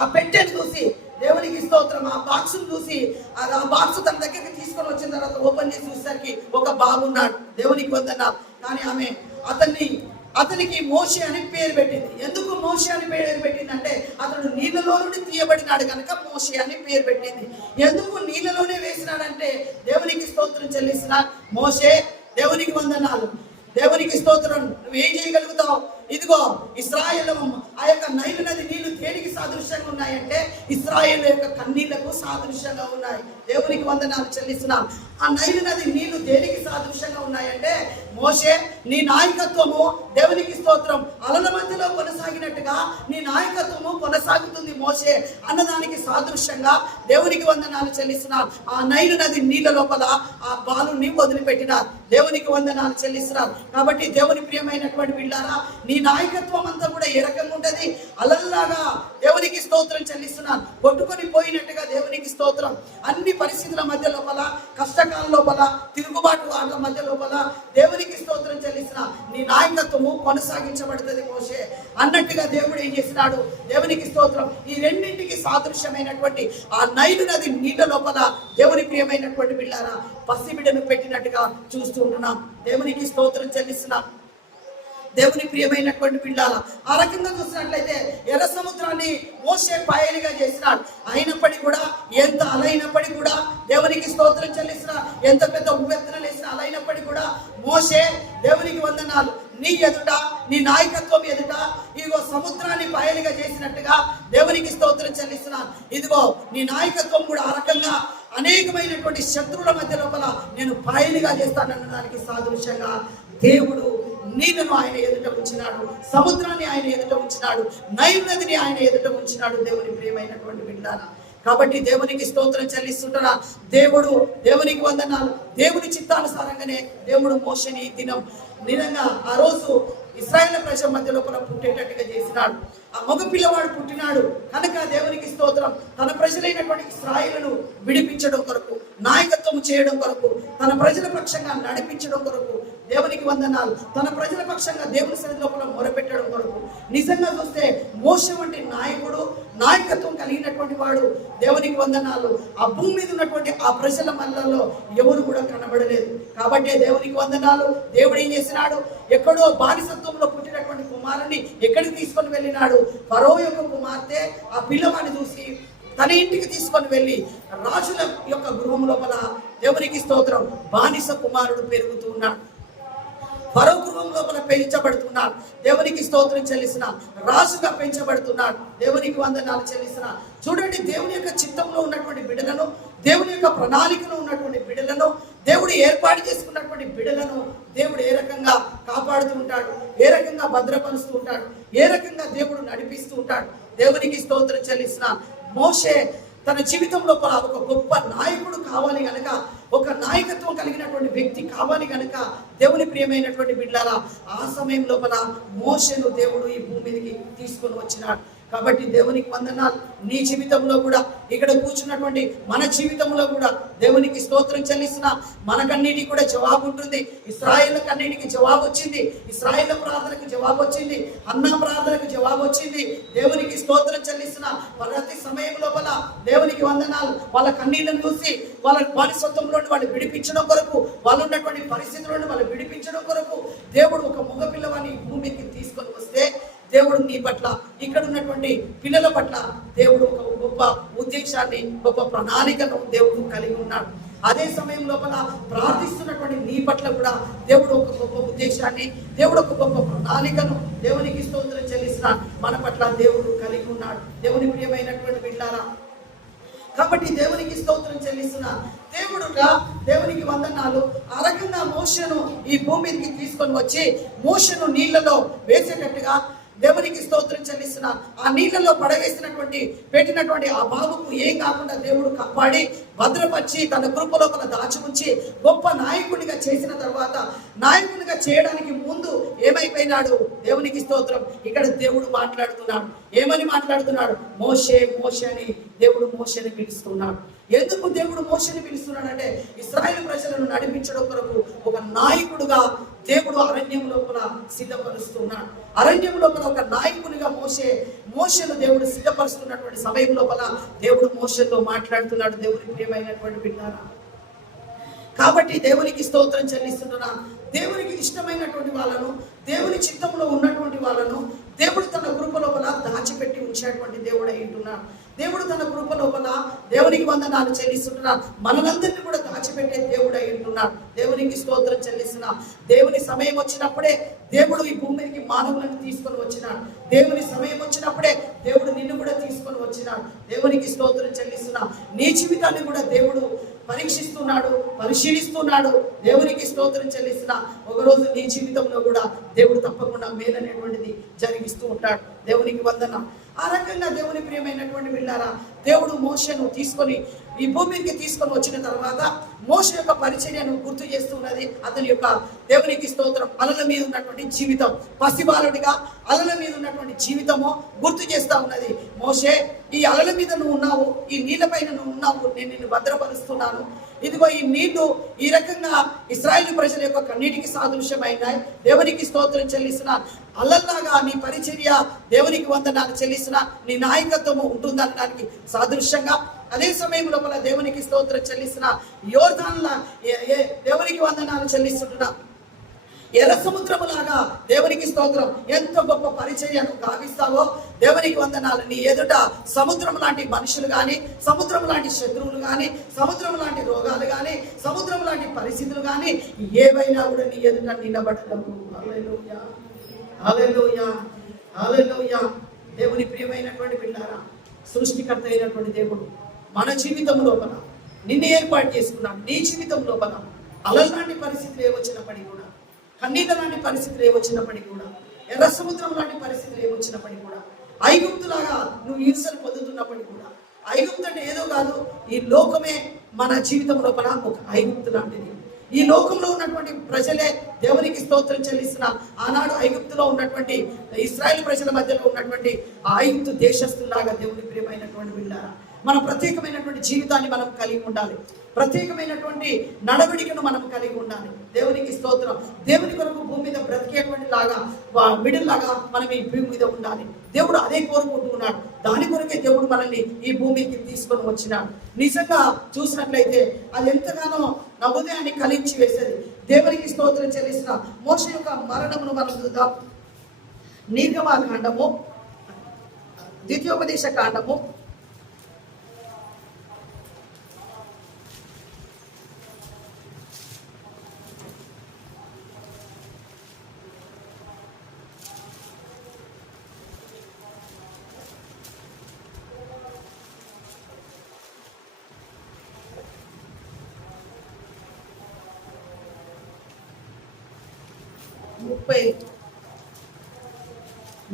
ఆ పెట్టెను చూసి, దేవునికి స్తోత్రం, ఆ బాక్స్ చూసి ఆ బాక్స్ తన దగ్గరికి తీసుకొని వచ్చిన తర్వాత ఓపెన్ చేసి చూసేసరికి ఒక బాబు ఉన్నాడు. దేవునికి వందనాలు. కానీ ఆమె అతనికి మోషే అని పేరు పెట్టింది. ఎందుకు మోషే అని పేరు పెట్టిందంటే అతడు నీళ్ళలో నుండి తీయబడినాడు కనుక మోషే అని పేరు పెట్టింది. ఎందుకు నీళ్ళలోనే వేసినాడంటే దేవునికి స్తోత్రం చెల్లిసిన మోషే, దేవునికి వందనాలు. దేవునికి స్తోత్రం. నువ్వేం చేయగలుగుతావు? ఇదిగో ఇశ్రాయేలు ఆ యొక్క నైలు నది నీళ్లు దేనికి సాదృశ్యంగా ఉన్నాయంటే ఇశ్రాయేలు యొక్క కన్నీళ్లకు సాదృశ్యంగా ఉన్నాయి. దేవునికి వందనాలు చెల్లిస్తున్నాను. ఆ నైలు నది నీళ్లు దేనికి సాదృశ్యంగా ఉన్నాయంటే మోషే నీ నాయకత్వము, దేవునికి స్తోత్రం, అలల మధ్యలో కొనసాగినట్టుగా నీ నాయకత్వము కొనసాగుతుంది మోషే అన్నదానికి సాదృశ్యంగా దేవునికి వందనాలు చెల్లిస్తున్నారు. ఆ నైలు నది నీళ్ళ లోపల ఆ బాలుని వదిలిపెట్టినారు. దేవునికి వందనాలు చెల్లిస్తున్నారు. కాబట్టి దేవుని ప్రియమైనటువంటి బిడ్డలారా, నీ నాయకత్వం అంతా కూడా ఏ రకంగా ఉంటది? అలల్లాగా దేవునికి స్తోత్రం చెల్లిస్తున్నాను. కొట్టుకొని పోయినట్టుగా దేవునికి స్తోత్రం. అన్ని పరిస్థితుల మధ్య లోపల, కష్టకాల లోపల, తిరుగుబాటు వాళ్ళ మధ్య లోపల దేవునికి స్తోత్రం చెల్లిస్తున్నా నీ నాయకత్వము కొనసాగించబడుతుంది మోషే అన్నట్టుగా దేవుడు ఏం చేసినాడు? దేవునికి స్తోత్రం. ఈ రెండింటికి సాదృశ్యమైనటువంటి ఆ నైలు నది నీళ్ళ లోపల దేవుని ప్రియమైనటువంటి బిడ్డలారా పసిబిడ్డను పెట్టినట్టుగా చూస్తూ ఉంటున్నాం. దేవునికి స్తోత్రం చెల్లిస్తున్నాం. దేవుని ప్రియమైనటువంటి బిడ్డల ఆ రకంగా చూసినట్లయితే ఎర్ర సముద్రాన్ని మోషే పాయలుగా చేసినాడు. అయినప్పటికీ కూడా ఎంత అలైనప్పటికీ కూడా దేవునికి స్తోత్రం చెల్లిస్తున్నా, ఎంత పెద్ద ఉవ్వెత్తున లేసిన అలైనప్పటికీ కూడా మోషే దేవునికి వందనాలు, నీ ఎదుట నీ నాయకత్వం ఎదుట ఇదిగో సముద్రాన్ని పాయలుగా చేసినట్టుగా దేవునికి స్తోత్రం చెల్లిస్తున్నాను. ఇదిగో నీ నాయకత్వం కూడా ఆ రకంగా అనేకమైనటువంటి శత్రువుల మధ్య లోపల నేను పాయలుగా చేస్తానన్న దానికి సాదృశ్యంగా దేవుడు నీళ్ళను ఆయన ఎదుట ఉంచినాడు, సముద్రాన్ని ఆయన ఎదుట ఉంచినాడు, నైల్ నదిని ఆయన ఎదుట ఉంచినాడు. దేవుని ప్రియమైనటువంటి బిడ్డలారా, కాబట్టి దేవునికి స్తోత్రం చెల్లిస్తుంటారా. దేవునికి వందనాలు. దేవుని చిత్తానుసారంగానే దేవుడు మోషేని దినం నిజంగా ఆ రోజు ఇశ్రాయేలు ప్రజల మధ్య లోపల పుట్టేటట్టుగా చేసినాడు. ఆ మగ పిల్లవాడు పుట్టినాడు కనుక దేవునికి స్తోత్రం. తన ప్రజలైనటువంటి ఇశ్రాయేలును విడిపించడం కొరకు, నాయకత్వం చేయడం కొరకు, తన ప్రజల పక్షంగా నడిపించడం కొరకు దేవునికి వందనాలు. తన ప్రజల పక్షంగా దేవుని సన్నిధి లోపల మొరపెట్టడం కొరకు నిజంగా చూస్తే మోషే వంటి నాయకుడు, నాయకత్వం కలిగినటువంటి వాడు దేవునికి వందనాలు ఆ భూమి మీద ఉన్నటువంటి ఆ ప్రజల మధ్యలో ఎవరు కూడా కనబడలేదు. కాబట్టి దేవునికి వందనాలు. దేవుడు ఏం చేసినాడు, ఎక్కడో బానిసత్వంలో పుట్టినటువంటి కుమారుని ఎక్కడికి తీసుకొని వెళ్ళినాడు. ఫరో యొక్క కుమార్తె ఆ పిల్లవాడిని చూసి తన ఇంటికి తీసుకొని వెళ్ళి రాజుల యొక్క గృహం లోపల దేవునికి స్తోత్రం బానిస కుమారుడు పెరుగుతూ ఉన్నాడు. ఫరో గృహం లోపల పెంచబడుతున్నాడు. దేవునికి స్తోత్రం చెల్లిసిన రాజుగా పెంచబడుతున్నాడు. దేవునికి వందనాలు చెల్లిసిన. చూడండి, దేవుని యొక్క చిత్తంలో ఉన్నటువంటి బిడ్డలను, దేవుని యొక్క ప్రణాళికలో ఉన్నటువంటి బిడ్డలను, దేవుడు ఏర్పాటు చేసుకున్నటువంటి బిడ్డలను దేవుడు ఏ రకంగా కాపాడుతూ ఉంటాడు, ఏ రకంగా భద్రపరుస్తూ ఉంటాడు, ఏ రకంగా దేవుడు నడిపిస్తూ ఉంటాడు. దేవునికి స్తోత్రం చెల్లిసిన మోషే తన జీవితంలో ఒక గొప్ప నాయకుడు కావాలి గనక, ఒక నాయకత్వం కలిగినటువంటి వ్యక్తి కావాలి గనక దేవుని ప్రియమైనటువంటి బిడ్డలారా ఆ సమయం లోపల మోషేను దేవుడు ఈ భూమి మీదకి తీసుకొని వచ్చినాడు. కాబట్టి దేవునికి వందనాలు. నీ జీవితంలో కూడా, ఇక్కడ కూర్చున్నటువంటి మన జీవితంలో కూడా దేవునికి స్తోత్రం చెల్లిస్తున్నా. మనకన్నిటికీ కూడా జవాబు ఉంటుంది. ఇశ్రాయేలు కన్నిటికి జవాబు వచ్చింది. ఇశ్రాయేల్ ప్రార్థనకు జవాబు వచ్చింది. అన్నా ప్రార్థనకు జవాబు వచ్చింది. దేవునికి స్తోత్రం చెల్లిస్తున్నా. ప్రతి సమయం లోపల దేవునికి వందనాలు. వాళ్ళ కన్నీళ్ళను చూసి వాళ్ళ బానిసత్వంలో వాళ్ళు విడిపించడం కొరకు, వాళ్ళు ఉన్నటువంటి పరిస్థితులను వాళ్ళు విడిపించడం కొరకు దేవుడు ఒక మగ పిల్లవాడిని భూమికి తీసుకొని వస్తే దేవుడు నీ పట్ల, ఇక్కడ ఉన్నటువంటి పిల్లల పట్ల దేవుడు ఒక గొప్ప ఉద్దేశాన్ని, గొప్ప ప్రణాళికను దేవుడు కలిగి ఉన్నాడు. అదే సమయం లోపల ప్రార్థిస్తున్నటువంటి నీ పట్ల కూడా దేవుడు ఒక గొప్ప ఉద్దేశాన్ని, దేవుడు ఒక గొప్ప ప్రణాళికను దేవునికి స్తోత్రం చెల్లిస్తున్నా మన పట్ల దేవుడు కలిగి ఉన్నాడు. దేవుని ప్రియమైనటువంటి బిడ్డలారా, కాబట్టి దేవునికి స్తోత్రం చెల్లిస్తున్నా. దేవుడుగా దేవునికి వందనాలు. ఆ రకంగా మోషేను ఈ భూమికి తీసుకొని వచ్చి మోషేను నీళ్లలో వేసేటట్టుగా దేవునికి స్తోత్రం చెల్లిస్తున్నా. ఆ నీళ్ళలో పడవేసినటువంటి పెట్టినటువంటి ఆ బాబుకు ఏం కాకుండా దేవుడు కాపాడి భద్రపరిచి తన కృప లోపల దాచి ఉంచి గొప్ప నాయకుడిగా చేసిన తర్వాత, నాయకుడిగా చేయడానికి ముందు ఏమైపోయినాడు? దేవునికి స్తోత్రం. ఇక్కడ దేవుడు మాట్లాడుతున్నాడు. ఏమని మాట్లాడుతున్నాడు? మోషే మోషే అని దేవుడు మోషేని పిలుస్తున్నాడు. ఎందుకు దేవుడు మోషేని పిలుస్తున్నాడంటే ఇశ్రాయేలు ప్రజలను నడిపించడం కొరకు ఒక నాయకుడుగా దేవుడు అరణ్యం లోపల సిద్ధపరుస్తున్నాడు. అరణ్యం లోపల ఒక నాయకునిగా మోషేను దేవుడు సిద్ధపరుస్తున్నటువంటి సమయం లోపల దేవుడు మోషేతో మాట్లాడుతున్నాడు. దేవుని ప్రియమైనటువంటి బిడ్డలారా, కాబట్టి దేవునికి స్తోత్రం చెల్లిస్తున్నా. దేవునికి ఇష్టమైనటువంటి వాళ్ళను, దేవుని చిత్తంలో ఉన్నటువంటి వాళ్ళను దేవుడు తన కృప లోపల దాచిపెట్టి ఉంచేటువంటి దేవుడు అయి ఉంటున్నాడు. దేవుడు తన కృప లోపల దేవునికి వందనాలు చెల్లిస్తున్నాడు. మనందరినీ కూడా దాచిపెట్టే దేవుడు అయి ఉంటున్నాడు. దేవునికి స్తోత్రం చెల్లిస్తున్నా. దేవుని సమయం వచ్చినప్పుడే దేవుడు ఈ భూమికి మానవులను తీసుకొని వచ్చినాడు. దేవుని సమయం వచ్చినప్పుడే దేవుడు నిన్ను కూడా తీసుకొని వచ్చినాడు. దేవునికి స్తోత్రం చెల్లిస్తున్నా. నీ జీవితాన్ని కూడా దేవుడు పరీక్షిస్తున్నాడు, పరిశీలిస్తున్నాడు. దేవునికి స్తోత్రం చెల్లిస్తున్నా. ఒకరోజు నీ జీవితంలో కూడా దేవుడు తప్పకుండా మేలనేటువంటిది జరిగిస్తూ ఉంటాడు. దేవునికి వందనం. ఆ రకంగా దేవుని ప్రియమైనటువంటి బిడ్డలారా, దేవుడు మోషేను తీసుకొని ఈ భూమికి తీసుకొని వచ్చిన తర్వాత మోషే యొక్క పరిచర్యను గుర్తు చేస్తున్నది. అతని యొక్క దేవునికి స్తోత్రం అలల మీద ఉన్నటువంటి జీవితం, పసిబాలుడిగా అలల మీద ఉన్నటువంటి జీవితము గుర్తు చేస్తా ఉన్నది. మోషే, ఈ అలల మీద నువ్వు ఉన్నావు, ఈ నీళ్ళపైన నువ్వు ఉన్నావు, నేను నిన్ను భద్రపరుస్తున్నాను. ఇదిగో ఈ నీళ్లు ఈ రకంగా ఇశ్రాయేలు ప్రజల యొక్క కన్నీటికి సాదృశ్యమైనాయి. దేవునికి స్తోత్రం చెల్లిస్తున్నా. అల్లల్లాగా నీ పరిచర్య దేవునికి వందనాలు చెల్లిస్తున్నా. నీ నాయకత్వము ఉంటుందనడానికి సాదృశ్యంగా అదే సమయం లోపల దేవునికి స్తోత్రం చెల్లిస్తున్నా. యోర్దాన్ల దేవునికి వందనాలు చెల్లిస్తుంటున్నా. ఎర్ర సముద్రములాగా దేవునికి స్తోత్రం ఎంత గొప్ప పరిచర్యను గావిస్తావో దేవునికి వందనాలు. నీ ఎదుట సముద్రం లాంటి మనుషులు కానీ, సముద్రం లాంటి శత్రువులు కానీ, సముద్రం లాంటి రోగాలు కానీ, సముద్రం లాంటి పరిస్థితులు కానీ ఏవైనా కూడా నీ ఎదుట నిలబడలేవు. హల్లెలూయా, హల్లెలూయా, హల్లెలూయా. దేవుని ప్రియమైనటువంటి బిడ్డారా, సృష్టికర్త అయినటువంటి దేవుడు మన జీవితం లోపల నిన్ను ఏర్పాటు చేసుకున్నాడు. నీ జీవితం లోపల అలల లాంటి పరిస్థితులు ఏవచ్చినప్పటికీ కూడా, కన్నీళ్ళ లాంటి పరిస్థితులు ఏవచ్చినప్పటికీ కూడా, ఎర్ర సముద్రం లాంటి పరిస్థితులు ఏవచ్చినప్పటికీ కూడా, ఐగుప్తులాగా నువ్వు హింసలు పొందుతున్నప్పటికీ కూడా, ఐగుప్తు అంటే ఏదో కాదు, ఈ లోకమే మన జీవితం లోపల ఒక ఐగుప్తు లాంటిది. ఈ లోకంలో ఉన్నటువంటి ప్రజలే దేవునికి స్తోత్రం చెల్లిస్తున్న ఆనాడు ఐగుప్తులో ఉన్నటువంటి ఇశ్రాయేలు ప్రజల మధ్యలో ఉన్నటువంటి ఆ ఐగుప్తు దేశస్తులాగా దేవుని ప్రియమైనటువంటి బిడ్డారా, మన ప్రత్యేకమైనటువంటి జీవితాన్ని మనం కలిగి ఉండాలి. ప్రత్యేకమైనటువంటి నడవడికను మనం కలిగి ఉండాలి. దేవునికి స్తోత్రం. దేవుని కొరకు భూమి మీద బ్రతికేటువంటి లాగా మిడిల్ లాగా మనం ఈ భూమి మీద ఉండాలి. దేవుడు అదే కోరుకుంటున్నాడు. దాని కొరకే దేవుడు మనల్ని ఈ భూమికి తీసుకొని వచ్చినాడు. నిజంగా చూసినట్లయితే అది ఎంతగానో నా హృదయాన్ని కలించి వేసేది. దేవునికి స్తోత్రం చెల్లిస్తున్న మోషే యొక్క మరణమును మనం చూద్దాం. నిర్గమాకాండము, ద్వితీయోపదేశ కాండము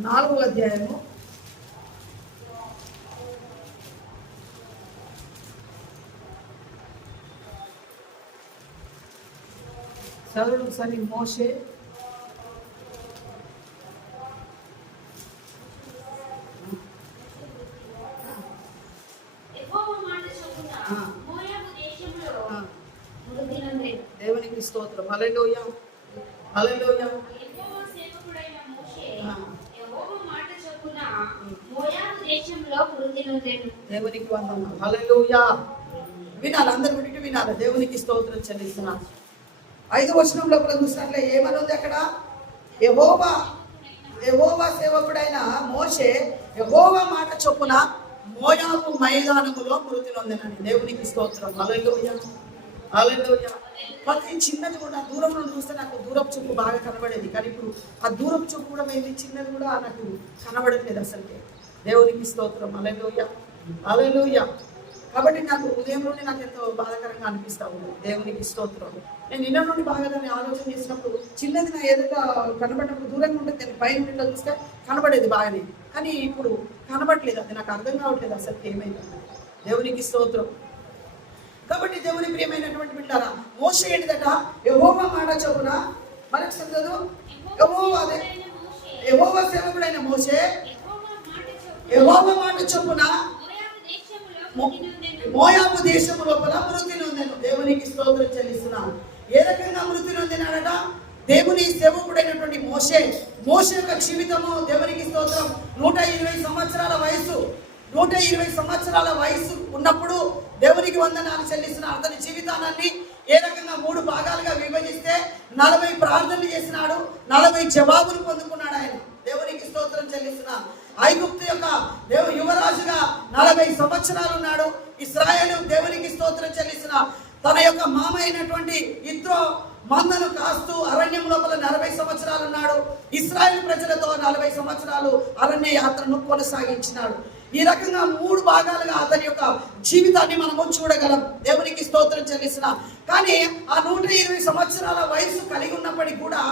34వ అధ్యాయము 7 మోషే దేవునికి స్తోత్రం. హల్లెలూయా, హల్లెలూయా. దేవునికి వందనాలు. హల్లెలూయా. వినాలి, అందరూ వింటూ వినాలి. దేవునికి స్తోత్రం చెల్లిస్తున్నాను. 5వ వచనంలో చూసినట్లే ఏమనుంది అక్కడ? యెహోవా సేవకుడైన మోషే యెహోవా మాట చొప్పున మోయాబు మైదానములో మృతి నొందెనని. దేవునికి స్తోత్రం. హల్లెలూయా, హల్లెలూయా. ప్రతి చిన్నది కూడా దూరం నుండి చూస్తే నాకు దూరపు చూపు బాగా కనబడేది, కానీ ఇప్పుడు ఆ దూరపు చూపు కూడా మేము చిన్నది కూడా నాకు కనబడట్లేదు అసలుకే. దేవునికి స్తోత్రం. హల్లెలూయా, హల్లెలూయా. కాబట్టి నాకు ఉదయం నుండి నాకు ఎంతో బాధాకరంగా అనిపిస్తూ ఉంది. దేవునికి స్తోత్రం. నేను నిన్న నుండి బాగా దాన్ని ఆలోచన చేసినప్పుడు చిన్నది నా ఎదుట కనబడినప్పుడు దూరంగా ఉంటుంది, నేను పైన నుండి చూస్తే కనబడేది బాగానే, కానీ ఇప్పుడు కనబడలేదు. అది నాకు అర్థం కావట్లేదు అసలు ఏమైంది. దేవునికి స్తోత్రం. కాబట్టి దేవుని ప్రియమైనటువంటి బిడ్డారా, మోషే ఏంటిదట? యెహోవా మాట చొప్పున, మనకు చదువు, యెహోవా సేవకుడైన మోషే యెహోవా మాట చొప్పున మోయాబు దేశము లోపల మృతి నొందెను. దేవునికి స్తోత్రం చెల్లిస్తున్నాను. ఏ రకంగా మృతి నొందినాడట? దేవుని సేవకుడైనటువంటి మోషే యొక్క జీవితము దేవునికి స్తోత్రం 120 సంవత్సరాల వయసు. 120 సంవత్సరాల వయసు ఉన్నప్పుడు దేవునికి వందనాలు చెల్లిస్తున్న అతని జీవితాన్ని ఏ రకంగా 3 భాగాలుగా విభజిస్తే 40 ప్రార్థనలు చేసినాడు, 40 జవాబులు పొందుకున్నాడు ఆయన. దేవునికి స్తోత్రం చెల్లిస్తున్నా. ఐగుప్తు యొక్క యువరాజుగా 40 సంవత్సరాలు ఉన్నాడు. ఇశ్రాయేలు దేవునికి స్తోత్రం చెల్లిస్తున్న తన యొక్క మామ అయినటువంటి ఇత్రో మందను కాస్తూ అరణ్యం లోపల 40 సంవత్సరాలు ఉన్నాడు. ఇశ్రాయేలు ప్రజలతో 40 సంవత్సరాలు అరణ్య యాత్రను కొనసాగించినాడు. ఈ రకంగా 3 భాగాలుగా అతని యొక్క జీవితాన్ని మనము చూడగలం. దేవునికి స్తోత్రం చెల్లిస్తున్నా. కానీ ఆ 120 సంవత్సరాల వయసు కలిగి ఉన్నప్పటికీ కూడా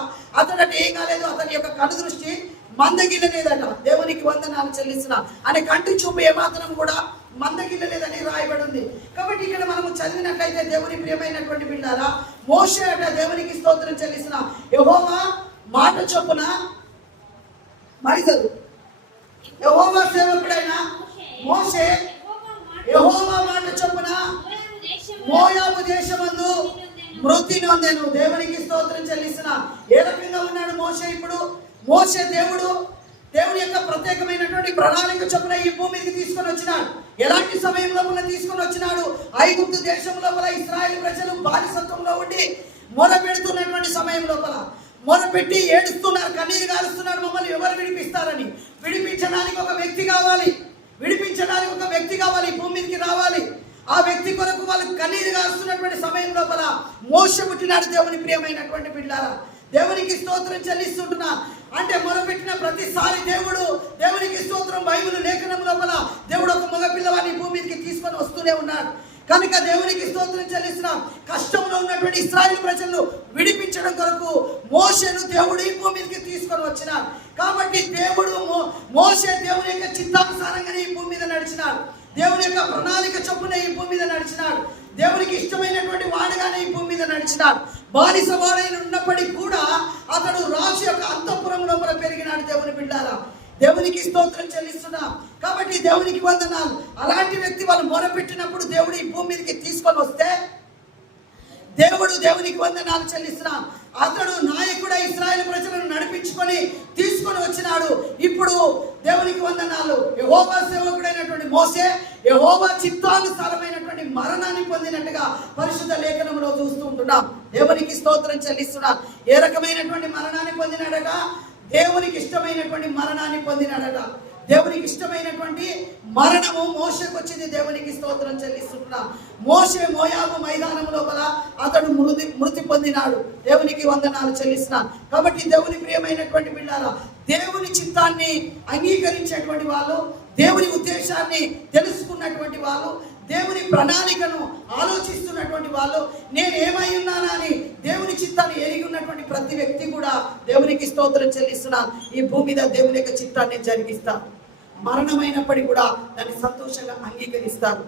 అతడు ఏం కాలేదు, అతని యొక్క కనుదృష్టి మందగిల్లలేదట. దేవునికి వందనాలు చెల్లిస్తున్నా. అనే కంటి చూపు ఏమాత్రం కూడా మందగిల్లలేదని రాయబడి ఉంది. కాబట్టి ఇక్కడ మనము చదివినట్లయితే దేవుని ప్రియమైనటువంటి బిడ్డారా, మోషే అట దేవునికి స్తోత్రం చెల్లిస్తున్నా యెహోవా మాట చొప్పున, మరి చదువు, యెహోవా సేవకుడైన మోషే యెహోవా మాట చొప్పున మోయాబు దేశమందు మృతి నొందెను. దేవునికి స్తోత్రం చెల్లిస్తున్నా. ఏ రకంగా ఉన్నాడు మోషే? ఇప్పుడు మోషే దేవుడి యొక్క ప్రత్యేకమైనటువంటి ప్రణాళిక చొప్పున ఈ భూమికి తీసుకొని వచ్చినాడు. ఎలాంటి సమయం లోపల తీసుకొని వచ్చినాడు? ఐగుప్తు దేశం లోపల ఇశ్రాయేలు ప్రజలు బానిసత్వంలో ఉండి మొర పెడుతున్నటువంటి సమయం లోపల మొరపెట్టి ఏడుస్తున్నారు, కన్నీరు గారుస్తున్నారు, మమ్మల్ని ఎవరు విడిపిస్తారని. విడిపించడానికి ఒక వ్యక్తి కావాలి, విడిపించడానికి ఒక వ్యక్తి కావాలి, భూమి మీదకి రావాలి. ఆ వ్యక్తి కొరకు వాళ్ళు కన్నీరు గారుస్తున్నటువంటి సమయం లోపల మోషే పుట్టినాడు. దేవుని ప్రియమైనటువంటి బిడ్డలారా, దేవునికి స్తోత్రం చెల్లిస్తుంటున్నా. అంటే మొరపెట్టిన ప్రతిసారి దేవునికి స్తోత్రం. బైబిల్ లేఖనం లోపల దేవుడు ఒక మగ పిల్లవాడిని భూమి మీదకి తీసుకొని వస్తూనే ఉన్నాడు. కనుక దేవునికి స్తోత్రం చెల్లిస్తున్నాం. కష్టంలో ఉన్నటువంటి ఇశ్రాయేలు ప్రజలను విడిపించడం కొరకు మోషేను దేవుడు ఈ భూమి మీదకి తీసుకొని వచ్చినాడు. కాబట్టి మోషే దేవుని యొక్క చిత్తానుసారంగానే ఈ భూమి మీద నడిచినాడు. దేవుని యొక్క ప్రణాళిక చొప్పున ఈ భూమి మీద నడిచినాడు. దేవునికి ఇష్టమైనటువంటి వాడుగానే ఈ భూమి మీద నడిచినాడు. బానిస వాడైన ఉన్నప్పటికీ కూడా అతడు రాజు యొక్క అంతఃపురం లోపల పెరిగినాడు. దేవుని బిడ్డారా, దేవునికి స్తోత్రం చెల్లిస్తున్నాం. కాబట్టి దేవునికి వందనాలు. అలాంటి వ్యక్తి వాళ్ళు మొరపెట్టినప్పుడు దేవుడు ఈ భూమి మీదకి తీసుకొని వస్తే దేవునికి వందనాలు చెల్లిస్తున్నాం. అతడు నాయకుడు ఇశ్రాయేలు ప్రజలను నడిపించుకొని తీసుకొని వచ్చినాడు. ఇప్పుడు దేవునికి వందనాలు. యెహోవా సేవకుడైనటువంటి మోషే యెహోవా చిత్తానుసారమైనటువంటి మరణాన్ని పొందినట్టుగా పరిశుద్ధ లేఖనంలో చూస్తూ ఉంటున్నాం. దేవునికి స్తోత్రం చెల్లిస్తున్నాం. ఏ రకమైనటువంటి మరణాన్ని పొందినాడట? దేవునికి ఇష్టమైనటువంటి మరణాన్ని పొందినాడట. దేవునికి ఇష్టమైనటువంటి మరణము మోషేకు వచ్చింది. దేవునికి స్తోత్రం చెల్లిస్తున్నాం. మోషే మోయాబు మైదానం లోపల అతడు మృతి పొందినాడు. దేవునికి వందనాలు చెల్లిస్తున్నాం. కాబట్టి దేవుని ప్రియమైనటువంటి బిడ్డలారా, దేవుని చిత్తాన్ని అంగీకరించేటువంటి వాళ్ళు, దేవుని ఉద్దేశాన్ని తెలుసుకున్నటువంటి వాళ్ళు, దేవుని ప్రణాళికను ఆలోచిస్తున్నటువంటి వాళ్ళు, నేను ఏమై ఉన్నానా అని దేవుని చిత్తాన్ని ఎరిగి ఉన్నటువంటి ప్రతి వ్యక్తి కూడా దేవునికి స్తోత్రం చెల్లిస్తున్నాను. ఈ భూమి మీద దేవుని యొక్క చిత్తాన్ని జరిగిస్తారు. మరణమైనప్పటికీ కూడా దాన్ని సంతోషంగా అంగీకరిస్తారు.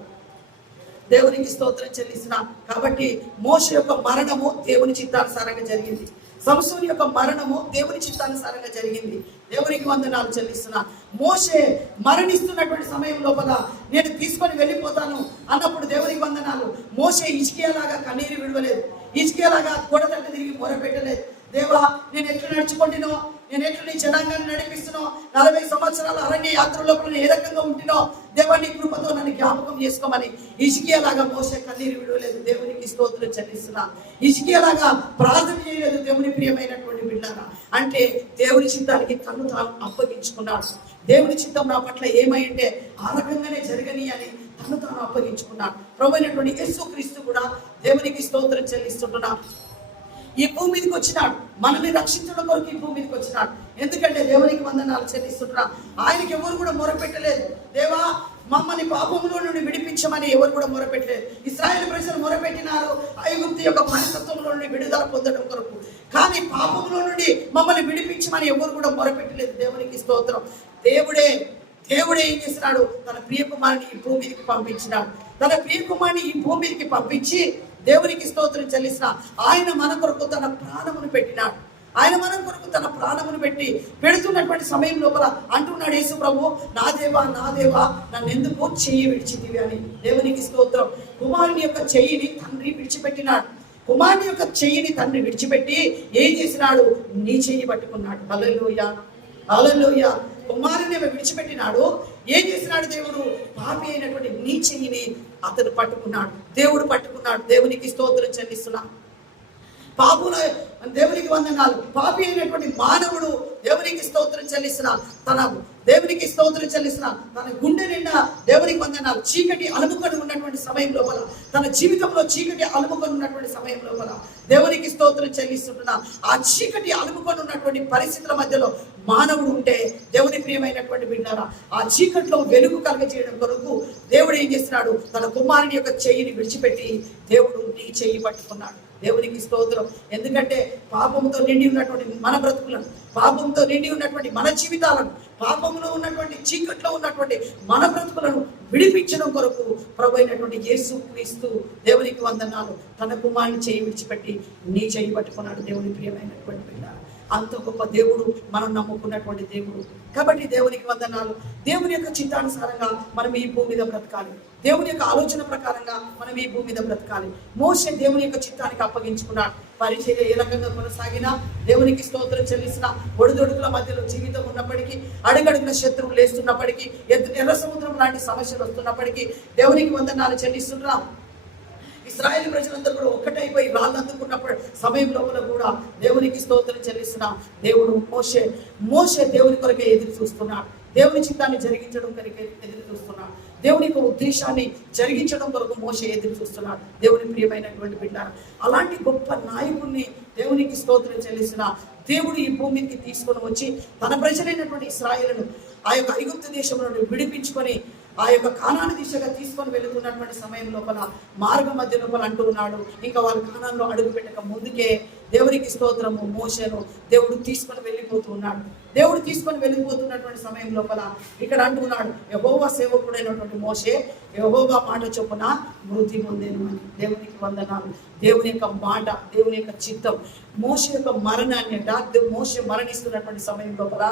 దేవునికి స్తోత్రం చెల్లిస్తున్నాం. కాబట్టి మోషే యొక్క మరణము దేవుని చిత్తానుసారంగా జరిగింది. సంసోను యొక్క మరణము దేవుని చిత్తానుసారంగా జరిగింది. దేవునికి వందనాలు చెల్లిస్తున్నా. మోషే మరణిస్తున్నటువంటి సమయం లోపల నేను తీసుకొని వెళ్ళిపోతాను అన్నప్పుడు దేవునికి వందనాలు. మోషే హిజ్కియాలాగా కన్నీరు విడవలేదు. హిజ్కియాలాగా గోడ తట్టు తిరిగి మొరపెట్టలేదు. దేవా, నేను ఎట్లా నడుచుకుంటునో, నేను ఎట్లా నీ జనాంగాన్ని నడిపిస్తున్నో, 40 సంవత్సరాల అరణ్య యాత్ర లోపల ఏ రకంగా ఉంటునో, దేవా నీ కృపతో నన్ను జ్ఞాపకం చేసుకోమని హిజ్కియాలాగా మోషే కన్నీరు విడవలేదు. దేవునికి స్తోత్రం చెల్లిస్తున్నా. హిజ్కియాలాగా ప్రార్థన చేయలేదు. దేవుని ప్రియమైనటువంటి బిడ్డలారా, అంటే దేవుని చిత్తానికి తను తాను అప్పగించుకున్నాడు. దేవుని చిత్తం నా పట్ల ఏమైంటే ఆ రకంగానే జరగని అని తను తాను అప్పగించుకున్నాడు. ప్రభువైనటువంటి యేసుక్రీస్తు కూడా దేవునికి స్తోత్రం చెల్లిస్తుంటున్నా. ఈ భూమి మీదకి వచ్చినాడు. మనల్ని రక్షించడం కొరకు ఈ భూమి మీదకి వచ్చినాడు. ఎందుకంటే దేవునికి వందనాలు చెల్లిస్తుంటున్నా. ఆయనకి ఎవరు కూడా మొరపెట్టలేదు. దేవా, మమ్మల్ని పాపంలో నుండి విడిపించమని ఎవరు కూడా మొరపెట్టలేదు. ఇశ్రాయేలు ప్రజలు మొరపెట్టినారు ఐగుప్తు యొక్క మనస్తత్వంలో నుండి విడుదల పొందడం కొరకు. కానీ పాపంలో నుండి మమ్మల్ని విడిపించమని ఎవరు కూడా మొరపెట్టలేదు. దేవునికి స్తోత్రం. దేవుడే ఏం చేసినాడు? తన ప్రియకుమారుని ఈ భూమి మీదకి పంపించినాడు. తన ప్రియకుమారుని ఈ భూమి మీదకి పంపించి దేవునికి స్తోత్రం చెల్లిసిన ఆయన మన కొరకు తన ప్రాణమును పెట్టినాడు. ఆయన మన కొరకు తన ప్రాణమును పెడుతున్నటువంటి సమయం లోపల అంటున్నాడు యేసు ప్రభు, నా దేవా నన్ను ఎందుకు చెయ్యి విడిచితివి అని. దేవునికి స్తోత్రం. కుమారుని యొక్క చెయ్యిని తండ్రి విడిచిపెట్టినాడు. కుమారుని యొక్క చెయ్యిని తండ్రి విడిచిపెట్టి ఏం చేసినాడు? నీ చెయ్యి పట్టుకున్నాడు. హల్లెలూయా, హల్లెలూయా. కుమారుని విడిచిపెట్టినాడు. ఏం చేసినాడు? దేవుడు పాపి అయినటువంటి నీ చెయ్యిని అతను పట్టుకున్నాడు. దేవుడు పట్టుకున్నాడు. దేవునికి స్తోత్రం చెల్లిస్తున్నాడు. పాపుల దేవునికి వందనాలు. పాపి అయినటువంటి మానవుడు దేవునికి స్తోత్రం చెల్లిస్తున్నా. దేవునికి స్తోత్రం చెల్లిస్తున్నా. తన గుండె నిండా దేవునికి వందనాలు. చీకటి అలుముకొని ఉన్నటువంటి సమయం లోపల, తన జీవితంలో చీకటి అలుముకొని ఉన్నటువంటి సమయం లోపల దేవునికి స్తోత్రం చెల్లిస్తుంటున్నా. ఆ చీకటి అలుముకొని ఉన్నటువంటి పరిస్థితుల మధ్యలో మానవుడు ఉంటే దేవుని ప్రియమైనటువంటి బిడ్డలారా, ఆ చీకట్లో వెలుగు కలగజేయడం కొరకు దేవుడు ఏం చేస్తున్నాడు? తన కుమారుని యొక్క చెయ్యిని విడిచిపెట్టి దేవుడు నీ చెయ్యి పట్టుకున్నాడు. దేవునికి స్తోత్రం. ఎందుకంటే పాపంతో నిండి ఉన్నటువంటి మన బ్రతుకులను, పాపంతో నిండి ఉన్నటువంటి మన జీవితాలను, పాపంలో ఉన్నటువంటి చీకట్లో ఉన్నటువంటి మన బ్రతుకులను విడిపించడం కొరకు ప్రభువైనటువంటి యేసుక్రీస్తు దేవునికి వందనాలు తన కుమారుని చెయ్యి విడిచిపెట్టి నీ చెయ్యి పట్టుకున్నాడు. దేవుని ప్రియమైనటువంటి బిడ్డ, అంత గొప్ప దేవుడు మనం నమ్ముకున్నటువంటి దేవుడు. కాబట్టి దేవునికి వందనాలు. దేవుని యొక్క చిత్తానుసారంగా మనం ఈ భూమి మీద బ్రతకాలి. దేవుని యొక్క ఆలోచన ప్రకారంగా మనం ఈ భూమి మీద బ్రతకాలి. మోషే దేవుని యొక్క చిత్తానికి అప్పగించుకున్నాడు. పరిచర్య ఏ రకంగా కొనసాగినా దేవునికి స్తోత్రం చెల్లిసిన, ఒడిదొడుకుల మధ్యలో జీవితం ఉన్నప్పటికీ, అడుగడుగున శత్రువులు లేస్తున్నప్పటికీ, ఎర్ర సముద్రం లాంటి సమస్యలు వస్తున్నప్పటికీ దేవునికి వందనాలు చెల్లిస్తున్నాం. ఇశ్రాయేలు ప్రజలందరూ కూడా ఒక్కటైపోయి రాళ్ళు అందుకున్నప్పుడు సమయం లోపల కూడా దేవునికి స్తోత్రం చెల్లిస్తున్న దేవుడు మోషే దేవుని కొరకే ఎదురు చూస్తున్నాడు. దేవుని చిత్తాన్ని జరిగించడం కొరకే ఎదురు చూస్తున్నాడు. దేవుని యొక్క ఉద్దేశాన్ని జరిగించడం కొరకు మోషే ఎదురు చూస్తున్నాడు. దేవుని ప్రియమైనటువంటి బిడ్డ, అలాంటి గొప్ప నాయకుడిని దేవునికి స్తోత్రం చెల్లిస్తున్న దేవుడు ఈ భూమికి తీసుకొని వచ్చి తన ప్రజలైనటువంటి ఇశ్రాయేలును ఆ యొక్క ఐగుప్తు దేశంలో విడిపించుకొని ఆ యొక్క కానాను దిశగా తీసుకొని వెళుతున్నటువంటి సమయం లోపల మార్గ మధ్య లోపల అంటూ ఉన్నాడు. ఇంకా వాళ్ళు కానాన్లో అడుగు పెట్టక ముందుకే దేవునికి స్తోత్రము మోషేను దేవుడు తీసుకొని వెళ్ళిపోతున్నాడు. దేవుడు తీసుకొని వెళ్ళిపోతున్నటువంటి సమయం లోపల ఇక్కడ అంటున్నాడు, యెహోవా సేవకుడైనటువంటి మోషే యెహోవా మాట చొప్పున మృతి పొందేను అని. దేవునికి వందనాలు. దేవుని యొక్క మాట, దేవుని యొక్క చిత్తం, మోషే యొక్క మరణాన్ని మోషే మరణిస్తున్నటువంటి సమయం లోపల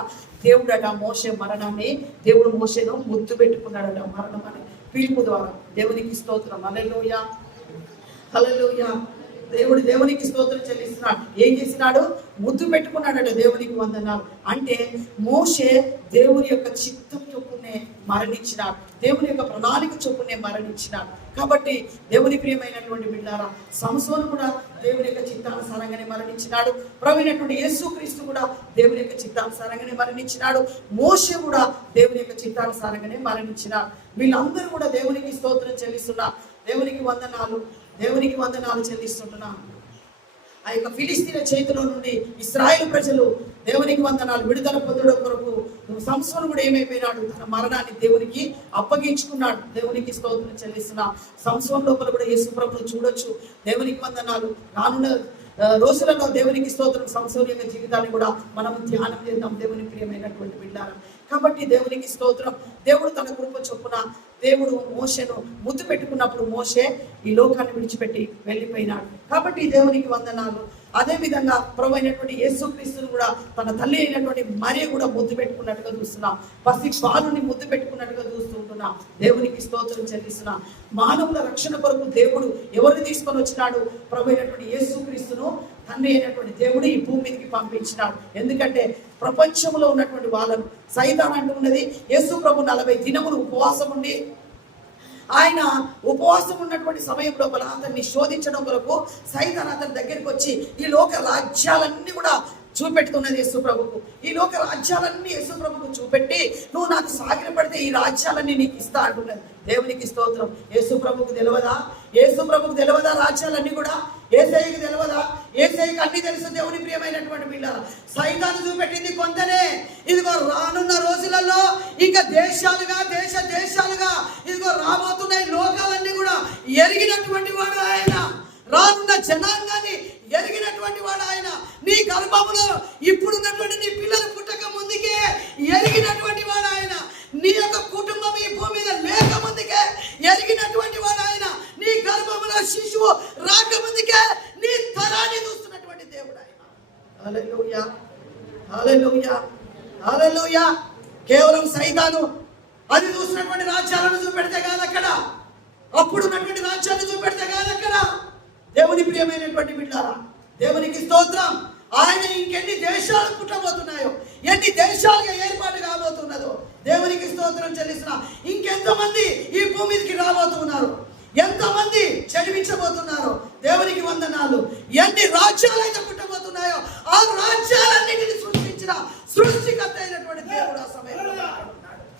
దేవుడట మోషే మరణాన్ని దేవుడు మోషేను ముద్దు పెట్టుకున్నాడట. మరణం అని పిలుపు ద్వారా. దేవునికి స్తోత్రం. హల్లెలూయా, హల్లెలూయా. దేవునికి స్తోత్రం చెల్లిస్తున్నాడు. ఏం చేసినాడు? ముద్దు పెట్టుకున్నాడట. దేవునికి వందనాలు. అంటే మోషే దేవుని యొక్క చిత్తం చొప్పునే మరణించినాడు. దేవుని యొక్క ప్రణాళిక చొప్పునే మరణించినాడు. కాబట్టి దేవుని ప్రియమైనటువంటి బిడ్డారా, సంసోను కూడా దేవుని యొక్క చిత్తానుసారంగానే మరణించినాడు. ప్రభువైనటువంటి యేసుక్రీస్తు కూడా దేవుని యొక్క చిత్తానుసారంగానే మరణించినాడు. మోషే కూడా దేవుని యొక్క చిత్తానుసారంగానే మరణించినాడు. వీళ్ళందరూ కూడా దేవునికి స్తోత్రం చెల్లిస్తున్నారు. దేవునికి వందనాలు చెల్లిస్తుంటున్నాను. ఆ యొక్క ఫిలిస్తీన్ల చేతిలో నుండి ఇశ్రాయేలు ప్రజలు దేవునికి వందనాలు విడుదల పొందడం కొరకు సంసోను కూడా ఏమైపోయినాడు? తన మరణాన్ని దేవునికి అప్పగించుకున్నాడు. దేవునికి స్తోత్రం చెల్లిస్తున్నా. సంసోను లోపల కూడా యేసు ప్రభువును చూడొచ్చు. దేవునికి వందనాలు. రానున్న రోజులలో దేవునికి స్తోత్రం సంసోను యొక్క జీవితాన్ని కూడా మనం ధ్యానం చేద్దాం. దేవుని ప్రియమైనటువంటి బిడ్డారా, కాబట్టి దేవునికి స్తోత్రం. దేవుడు తన కృప చొప్పున దేవుడు మోషేను ముద్దు పెట్టుకున్నప్పుడు మోషే ఈ లోకాన్ని విడిచిపెట్టి వెళ్ళిపోయినాడు. కాబట్టి దేవునికి వందనాలు. అదేవిధంగా ప్రభు అయినటువంటి యేసుక్రీస్తును కూడా తన తల్లి అయినటువంటి మరియ కూడా ముద్దు పెట్టుకున్నట్టుగా చూస్తున్నాం. పసి బాలుని ముద్దు పెట్టుకున్నట్టుగా చూస్తుంటున్నాం. దేవునికి స్తోత్రం చెల్లిస్తున్నాం. మానవుల రక్షణ కొరకు దేవుడు ఎవరిని తీసుకొని వచ్చినాడు? ప్రభు అయినటువంటి యేసుక్రీస్తును తండ్రి అయినటువంటి దేవుడు ఈ భూమి మీదకి పంపించినాడు. ఎందుకంటే ప్రపంచంలో ఉన్నటువంటి వాళ్ళను సైతాన్ అంటున్నది, యేసు ప్రభు 40 దినములు ఉపవాసం ఉండి ఆయన ఉపవాసం ఉన్నటువంటి సమయం లోపల అతన్ని శోధించడం కొరకు సైతాన్ అతని దగ్గరికి వచ్చి ఈ లోక రాజ్యాలన్నీ కూడా చూపెడుతున్నది యేసు ప్రభుకు. ఈ లోక రాజ్యాలన్నీ యేసు ప్రభుకు చూపెట్టి నువ్వు నాకు సాగిన పడితే ఈ రాజ్యాలన్నీ నీకు ఇస్తా అంటున్నది. దేవునికి స్తోత్రం. యేసు ప్రభుకు తెలియదా రాజ్యాలన్నీ కూడా? యేసయ్యకి తెలియదా? యేసయ్యకి అన్ని తెలుసు. దేవుని ప్రియమైనటువంటి పిల్లలు, సైతాను చూపెట్టింది కొంతనే. ఇదిగో రానున్న రోజులలో ఇంకా దేశాలుగా ఇదిగో రాబోతున్నాయి. లోకాలన్నీ కూడా ఎరిగినటువంటి వాడు ఆయన. రానున్న జనాంగాన్ని ఎరిగినటువంటి వాడు ఆయన. నీ గర్భములో ఇప్పుడున్నటువంటి నీ పిల్లలు పుట్టక ముందుకే ఎరిగినటువంటి వాడు ఆయన. నీ యొక్క కుటుంబం ఈ భూమి మీద లేక ముందుకే ఎరిగినటువంటి వాడు ఆయన. నీ గర్భములో శిశువు రాకముందుకే నీ తరాన్ని చూస్తున్నటువంటి దేవుడు ఆయన. హల్లెలూయా, హల్లెలూయా, హల్లెలూయా. కేవలం సైతాను అది చూసినటువంటి రాజ్యాలను చూపెడితే కాదు అక్కడ, అప్పుడు ఉన్నటువంటి రాజ్యాలను చూపెడితే కాదు అక్కడ. దేవుని ప్రియమైనటువంటి బిడ్డారా, దేవునికి స్తోత్రం. ఆయన ఇంకెన్ని దేశాలు పుట్టబోతున్నాయో, ఎన్ని దేశాలుగా ఏర్పాటు కాబోతున్నదో దేవునికి స్తోత్రం చెల్లిస్తున్నా. ఇంకెంతమంది ఈ భూమికి రాబోతున్నారు, ఎంతమంది జన్మించబోతున్నారు. దేవునికి వందనాలు. ఎన్ని రాజ్యాలు అయితే పుట్టబోతున్నాయో ఆ రాజ్యాలన్నిటిని సృష్టించిన సృష్టికర్త అయినటువంటి దేవుడు ఆ సమయంలో ఉన్నాడు.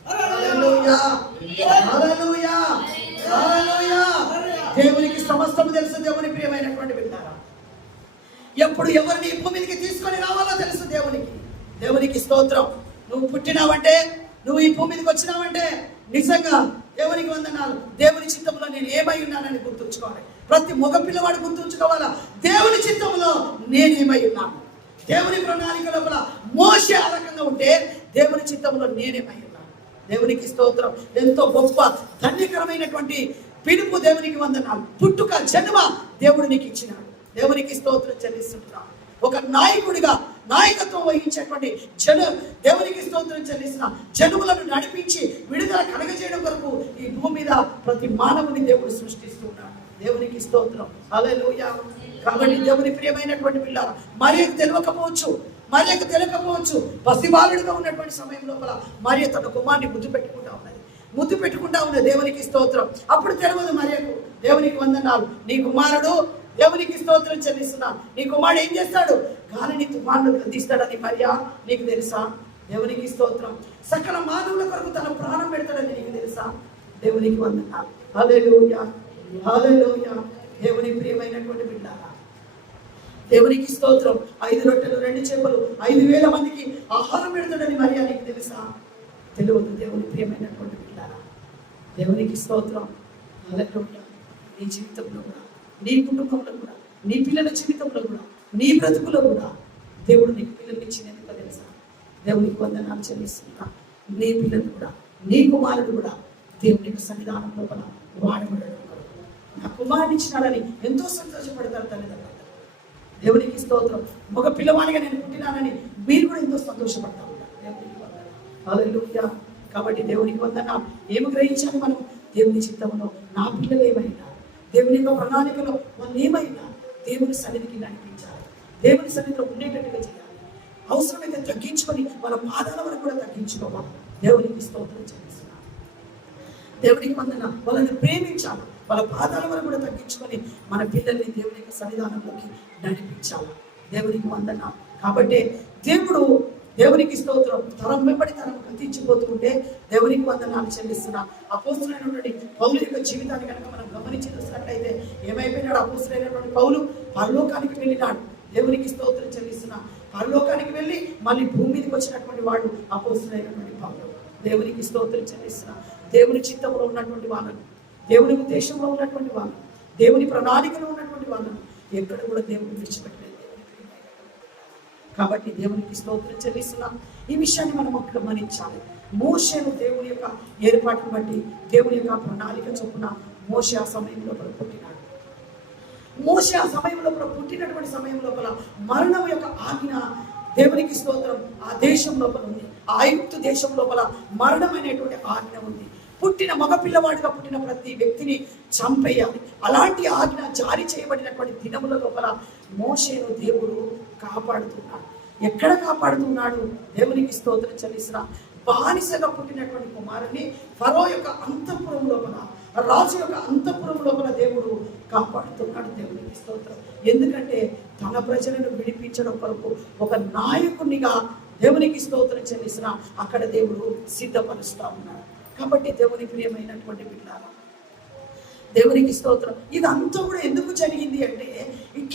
హల్లెలూయా, హల్లెలూయా, హల్లెలూయా. దేవునికి సమస్తము తెలుసు. దేవుని ప్రియమైనటువంటి బిడ్డారా, ఎప్పుడు ఎవరిని ఈ భూమికి తీసుకొని రావాలో తెలుసు దేవునికి. దేవునికి స్తోత్రం. నువ్వు పుట్టినావంటే, నువ్వు ఈ భూమికి వచ్చినావంటే నిజంగా దేవునికి వందనాలు. దేవుని చిత్తంలో నేను ఏమై ఉన్నానని గుర్తుంచుకోవాలి. ప్రతి మగ పిల్లవాడు గుర్తుంచుకోవాలా, దేవుని చిత్తంలో నేనేమై ఉన్నాను. దేవుని ప్రణాళిక లోపల మోషే ఆ రకంగా ఉంటే దేవుని చిత్తంలో నేనేమై ఉన్నాను. దేవునికి స్తోత్రం. ఎంతో గొప్ప ధన్యకరమైనటువంటి పిలుపు. దేవునికి వందనాలు. పుట్టుక జన్మ దేవుడు నీకు ఇచ్చినాడు. దేవునికి స్తోత్రం చెల్లిస్తుంటున్నాం. ఒక నాయకుడిగా నాయకత్వం వహించేటువంటి దేవునికి స్తోత్రం చెల్లిస్తున్న జనుములను నడిపించి విడుదల కలగజేయడం కొరకు ఈ భూమి మీద ప్రతి మానవుని దేవుడు సృష్టిస్తున్నాడు. దేవునికి స్తోత్రం. హల్లెలూయా. కాబట్టి దేవుని ప్రియమైనటువంటి పిల్లలు, మరియకు తెలియకపోవచ్చు, పసిబాలుడిగా ఉన్నటువంటి సమయం లోపల మరియ తన కుమార్ని ముద్దు పెట్టుకుంటా ఉన్నది. దేవునికి స్తోత్రం. అప్పుడు తెలియదు మరియకు దేవునికి వందనాలు. నీ కుమారుడు దేవునికి స్తోత్రం చెల్లిస్తున్నా. నీ కుమారుడు ఏం చేస్తాడు? గాలిని తుఫాను గద్దిస్తాడని మరియా నీకు తెలుసా? దేవునికి స్తోత్రం. సకల మానవుల కొరకు తన ప్రాణం పెడతాడని నీకు తెలుసా? దేవునికి వందనాలు. హల్లెలూయా, హల్లెలూయా. దేవుని ప్రియమైనటువంటి బిడ్డలారా, దేవునికి స్తోత్రం. 5 రొట్టెలు 2 చేపలు 5,000 మందికి ఆహారం పెడతాడని మరియా నీకు తెలుసా? తెలియదు. దేవుని ప్రియమైనటువంటి బిడ్డలారా, దేవునికి స్తోత్రం. హల్లెలూయా. నీ జీవితంలో కూడా, నీ కుటుంబంలో కూడా, నీ పిల్లల జీవితంలో కూడా, నీ బ్రతుకులో కూడా దేవుడు నీకు పిల్లల్ని ఇచ్చినందుకు తెలుసా? దేవునికి వందనాలు చెల్లిస్తున్నా. నీ పిల్లలు కూడా, నీ కుమారుడు కూడా దేవుని యొక్క సన్నిధానం లోపల వాడబడడం కొరకు నా కుమారుని ఇచ్చినాడని ఎంతో సంతోషపడతారు తల్లిదండ్రులు. దేవునికి స్తోత్రం. ఒక పిల్లవాడిగా నేను పుట్టినానని మీరు కూడా ఎంతో సంతోషపడతా ఉంటారు. దేవునికి వందనాలు. హల్లెలూయా. కాబట్టి దేవునికి వందనాలు. ఏమి గ్రహించాలి మనం? దేవుని చిత్తంలో నా పిల్లలు ఏమైనా, దేవుని యొక్క ప్రణాళికలో వాళ్ళు ఏమైనా దేవుని సన్నిధికి నడిపించాలి. దేవుని సన్నిధిలో ఉండేటట్టుగా చేయాలి. అవసరమైతే తగ్గించుకొని వాళ్ళ పాదాల వరకు కూడా తగ్గించుకోవాలి. దేవునికి స్తోత్రం చేస్తున్నాను. దేవునికి వందన. వాళ్ళని ప్రేమించాలి. వాళ్ళ పాదాల వరకు కూడా తగ్గించుకొని మన పిల్లల్ని దేవుని యొక్క సన్నిధానంలోకి నడిపించాలి. దేవునికి వందన. కాబట్టి దేవునికి స్తోత్రం. తరం వెంబడి తరం గతించిపోతూ ఉంటే దేవునికి వందనాలు చెల్లిస్తున్నా. అపోస్తులైనటువంటి పౌలు యొక్క జీవితాన్ని కనుక మనం గమనించి చూసినట్లయితే ఏమైపోయినాడు? అపోస్తులైనటువంటి పౌలు పరలోకానికి వెళ్ళినాడు. దేవునికి స్తోత్రం చెల్లిస్తున్నా. పరలోకానికి వెళ్ళి మళ్ళీ భూమి మీదకి వచ్చినటువంటి వాడు అపోస్తులైనటువంటి పౌలు. దేవునికి స్తోత్రం చెల్లిస్తున్నా. దేవుని చిత్తంలో ఉన్నటువంటి వాళ్ళను, దేవుని ఉద్దేశంలో ఉన్నటువంటి వాళ్ళను, దేవుని ప్రణాళికలో ఉన్నటువంటి వాళ్ళను ఎక్కడ కూడా దేవుని విడిచిపెట్టలేదు. కాబట్టి దేవునికి స్తోత్రం చెల్లిస్తున్నాం. ఈ విషయాన్ని మనం గమనించాలి. మోషేను దేవుని యొక్క ఏర్పాటును బట్టి, దేవుని యొక్క ప్రణాళిక చొప్పున మోషే ఆ సమయంలో పుట్టినాడు. మోషే ఆ సమయంలో పుట్టినటువంటి సమయం లోపల మరణం యొక్క ఆజ్ఞ దేవునికి స్తోత్రం ఆ దేశం లోపల ఉంది. ఆ ఐగుప్తు దేశం లోపల మరణమైనటువంటి ఆజ్ఞ ఉంది. పుట్టిన మగ పిల్లవాడిగా పుట్టిన ప్రతి వ్యక్తిని చంపేయాలి. అలాంటి ఆజ్ఞ జారీ చేయబడినటువంటి దినముల లోపల మోషేను దేవుడు కాపాడుతున్నాడు. ఎక్కడ కాపాడుతున్నాడు? దేవునికి స్తోత్రం చెల్లిస్తున్నా. బానిసగా పుట్టినటువంటి కుమారుని ఫరో యొక్క అంతఃపురం లోపల, రాజు యొక్క అంతఃపురం లోపల దేవుడు కాపాడుతున్నాడు. దేవునికి స్తోత్రం. ఎందుకంటే తన ప్రజలను విడిపించడం కొరకు ఒక నాయకునిగా దేవునికి స్తోత్రం చెల్లిస్తున్నా అక్కడ దేవుడు సిద్ధపరుస్తా ఉన్నాడు. కాబట్టి దేవుని ప్రియమైనటువంటి బిడ్డలారా, దేవునికి స్తోత్రం. ఇదంతా కూడా ఎందుకు జరిగింది అంటే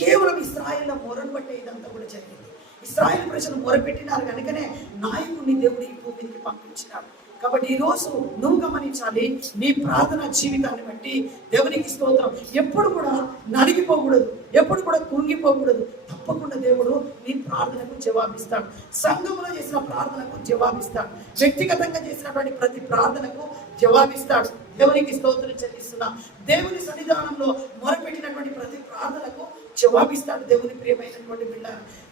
కేవలం ఇశ్రాయేల్ మొరను బట్టే ఇదంతా కూడా జరిగింది. ఇశ్రాయేల్ ప్రజలు మొరపెట్టినారు కనుకనే నాయకుడిని దేవుడు ఈ భూమికి పంపించినాడు. కాబట్టి ఈరోజు నువ్వు గమనించాలి, నీ ప్రార్థన జీవితాన్ని బట్టి దేవునికి స్తోత్రం. ఎప్పుడు కూడా నలిగిపోకూడదు, ఎప్పుడు కూడా కుంగిపోకూడదు. తప్పకుండా దేవుడు నీ ప్రార్థనకు జవాబిస్తాడు. సంఘంలో చేసిన ప్రార్థనకు జవాబిస్తాడు. వ్యక్తిగతంగా చేసినటువంటి ప్రతి ప్రార్థనకు జవాబిస్తాడు. దేవునికి స్తోత్రం చెల్లిస్తున్నా. దేవుని సన్నిధానంలో మొరపెట్టినటువంటి ప్రతి ప్రార్థనకు జవాబిస్తాడు. దేవుని ప్రియమైనటువంటి బిడ్డ,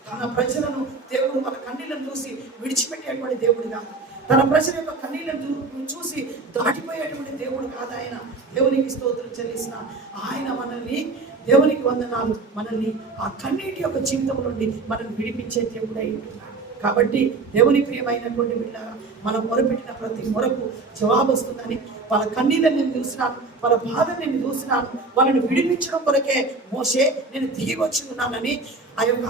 తన ప్రజలను దేవుడు మన కన్నీళ్లను చూసి విడిచిపెట్టేటువంటి దేవుడు కాదు. తన ప్రజల యొక్క కన్నీళ్లను చూసి దాటిపోయేటువంటి దేవుడు కాదు ఆయన. దేవునికి స్తోత్రం చెల్లిసిన ఆయన మనల్ని, దేవునికి వందనాలు, మనల్ని ఆ కన్నీటి యొక్క జీవితం నుండి మనల్ని విడిపించే దేవుడు అయి ఉంటున్నాడు. కాబట్టి దేవుని ప్రియమైనటువంటి బిడ్డలారా, మనం మొరపెట్టిన ప్రతి మొరకు జవాబు వస్తుందని, వాళ్ళ కన్నీళ్ళని నేను చూసినాను, వాళ్ళ బాధను నేను చూసినాను, వాళ్ళని విడిపించడం కొరకే మోషే నేను దిగి వచ్చి ఉన్నానని ఆ యొక్క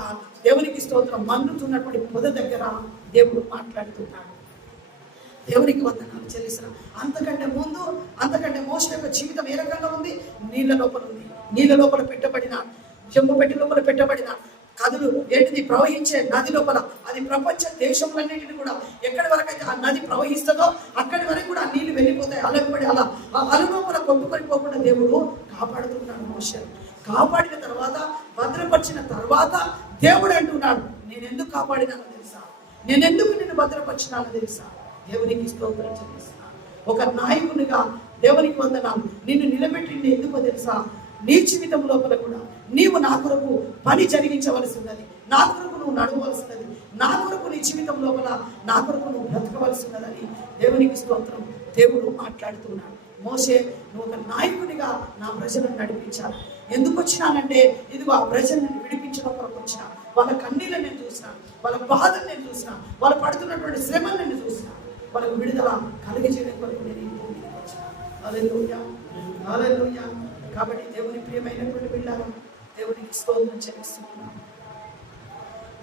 దేవునికి స్తోత్రం మన్నుతున్నటువంటి పొద దగ్గర దేవుడు మాట్లాడుతున్నాడు. దేవునికి వందనాలు చెల్లిసిన. అంతకంటే మోషే యొక్క జీవితం ఏ రకంగా ఉంది? నీళ్ళ లోపల ఉంది. నీళ్ళ లోపల పెట్టబడిన, చెంబు పెట్టి లోపల పెట్టబడిన కదులు ఏంటిది? ప్రవహించే నది లోపల. అది ప్రపంచ దేశంలన్నింటినీ కూడా ఎక్కడి వరకు అయితే ఆ నది ప్రవహిస్తుందో అక్కడి వరకు కూడా ఆ నీళ్లు వెళ్ళిపోతాయి. అలపడి అలా ఆ అల లోపల కొట్టుకొని పోకుండా దేవుడు కాపాడుతున్నాడు మోషే. కాపాడిన తర్వాత, భద్రపరిచిన తర్వాత దేవుడు అంటున్నాడు, నేను ఎందుకు కాపాడినానో తెలుసా? నేను ఎందుకు నిన్ను భద్రపరిచినానో తెలుసా? దేవునికి స్తోత్రం చెల్లిస్తున్నా. ఒక నాయకునిగా దేవునికి వందనాలు. నిన్ను నిలబెట్టింది ఎందుకో తెలుసా? నీ జీవితం లోపల కూడా నీవు నా కొరకు పని జరిగించవలసి ఉన్నది, నా కొరకు నువ్వు నడవలసి ఉన్నది, నా కొరకు నీ జీవితం లోపల నా కొరకు నువ్వు బ్రతకవలసి ఉన్నదని దేవునికి స్తోత్రం. దేవుడు మాట్లాడుతున్నాడు. మోషే, నువ్వు ఒక నాయకునిగా నా ప్రజలను నడిపించాలి. ఎందుకు వచ్చినానంటే ఇదిగో ఆ ప్రజలను విడిపించడం కొరకు వచ్చిన. వాళ్ళ కన్నీళ్ళని నేను చూసిన, వాళ్ళ బాధను నేను చూసిన, వాళ్ళు పడుతున్నటువంటి శ్రమను నేను చూసిన. వాళ్ళకు విడుదల కలిగజేయడం కొరకు నేను ఈ భూమికి వచ్చిన. హల్లెలూయా. హల్లెలూయా. కాబట్టి దేవుని ప్రియమైనటువంటి బిడ్డలారా, దేవునికి స్తోత్రం చెల్లిస్తున్నాం.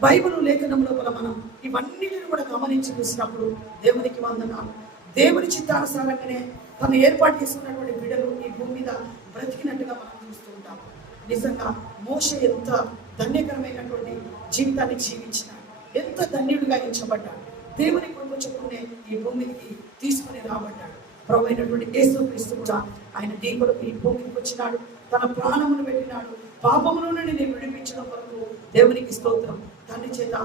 బైబిల్ లేఖనం లోపల మనం ఇవన్నిటిని కూడా గమనించి చూసినప్పుడు దేవునికి వందనాలు. దేవుని చిత్తానుసారంగానే తను ఏర్పాటు చేసుకున్నటువంటి బిడ్డలు ఈ భూమి మీద బ్రతికినట్టుగా మనం చూస్తూ ఉంటాం. నిజంగా మోషే ఎంత ధన్యకరమైనటువంటి జీవితాన్ని జీవించినాడు, ఎంత ధన్యుడిగా ఎంచబడ్డాడు. దేవుని కృప చొప్పునే ఈ భూమికి తీసుకుని రాబడ్డాడు. ప్రభు అయినటువంటి యేసుక్రీస్తు కూడా ఆయన నీ కొరకు ఈ భూమికి వచ్చినాడు, తన ప్రాణమును పెట్టినాడు. పాపముల నుండి నేను విడిపించడం కొరకు దేవునికి స్తోత్రం. తండ్రి చేత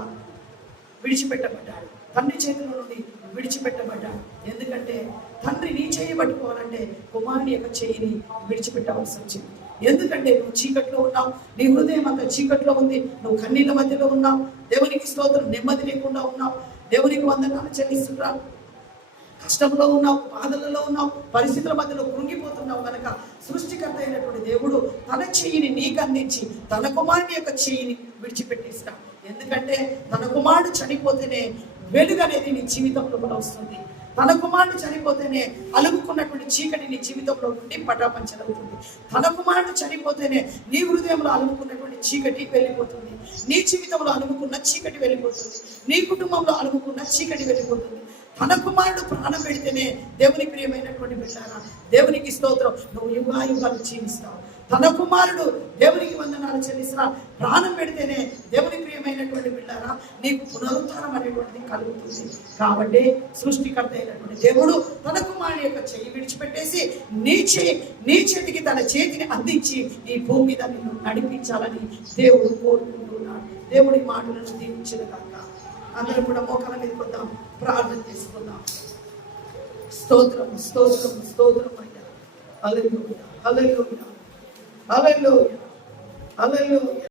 విడిచిపెట్టబడ్డాడు, తండ్రి చేతుల నుండి విడిచిపెట్టబడ్డాడు. ఎందుకంటే తండ్రి నీ చేయి పట్టుకోవాలంటే కుమారుని యొక్క చేయిని విడిచిపెట్టవలసి వచ్చింది. ఎందుకంటే నువ్వు చీకట్లో ఉన్నావు, నీ హృదయం అంతా చీకట్లో ఉంది, నువ్వు కన్నీళ్ళ మధ్యలో ఉన్నావు, దేవునికి స్తోత్రం, నెమ్మది లేకుండా ఉన్నావు, దేవునికి వందనాలు చెల్లిస్తున్నావు, కష్టంలో ఉన్నావు, బాధలలో ఉన్నావు, పరిస్థితుల మధ్యలో కృంగిపోతున్నావు. కనుక సృష్టికర్త అయినటువంటి దేవుడు తన చెయ్యిని నీకు అందించి తన కుమారుని యొక్క చెయ్యిని విడిచిపెట్టేస్తాడు. ఎందుకంటే తన కుమారుడు చనిపోతేనే వెలుగు అనేది నీ జీవితంలో కూడా వస్తుంది. తన కుమారుడు చనిపోతేనే అలుగుకున్నటువంటి చీకటి నీ జీవితంలో నుండి పటాపంచలవుతుంది. తన కుమారుడు చనిపోతేనే నీ హృదయంలో అలుగుకున్నటువంటి చీకటి వెళ్ళిపోతుంది, నీ జీవితంలో అలుగుకున్న చీకటి వెళ్ళిపోతుంది, నీ కుటుంబంలో అలుగుకున్న చీకటి వెళ్ళిపోతుంది. తన కుమారుడు ప్రాణం పెడితేనే దేవుని ప్రియమైనటువంటి బిడ్డారా, దేవునికి స్తోత్రం, నువ్వు యుగాయుగాలు జీవిస్తావు. తన కుమారుడు దేవునికి వందనాలు చెల్లిస్తా ప్రాణం పెడితేనే దేవుని ప్రియమైనటువంటి బిడ్డారా నీకు పునరుద్ధారం అనేటువంటిది కలుగుతుంది. కాబట్టి సృష్టికర్త అయినటువంటి దేవుడు తన కుమారుని యొక్క చెయ్యి విడిచిపెట్టేసి నీ చేతికి తన చేతిని అందించి ఈ భూమి మీద నిన్ను నడిపించాలని దేవుడు కోరుకుంటున్నాడు. దేవుడి మాటలను దీవించిన కాక అందరూ కూడా మోకాల మీద కొద్దాం, ప్రార్థన చేసుకుందాం. స్తోత్రం స్తోత్రం స్తోత్రం అయ్యా. హల్లెలూయా హల్లెలూయా హల్లెలూయా హల్లెలూయా.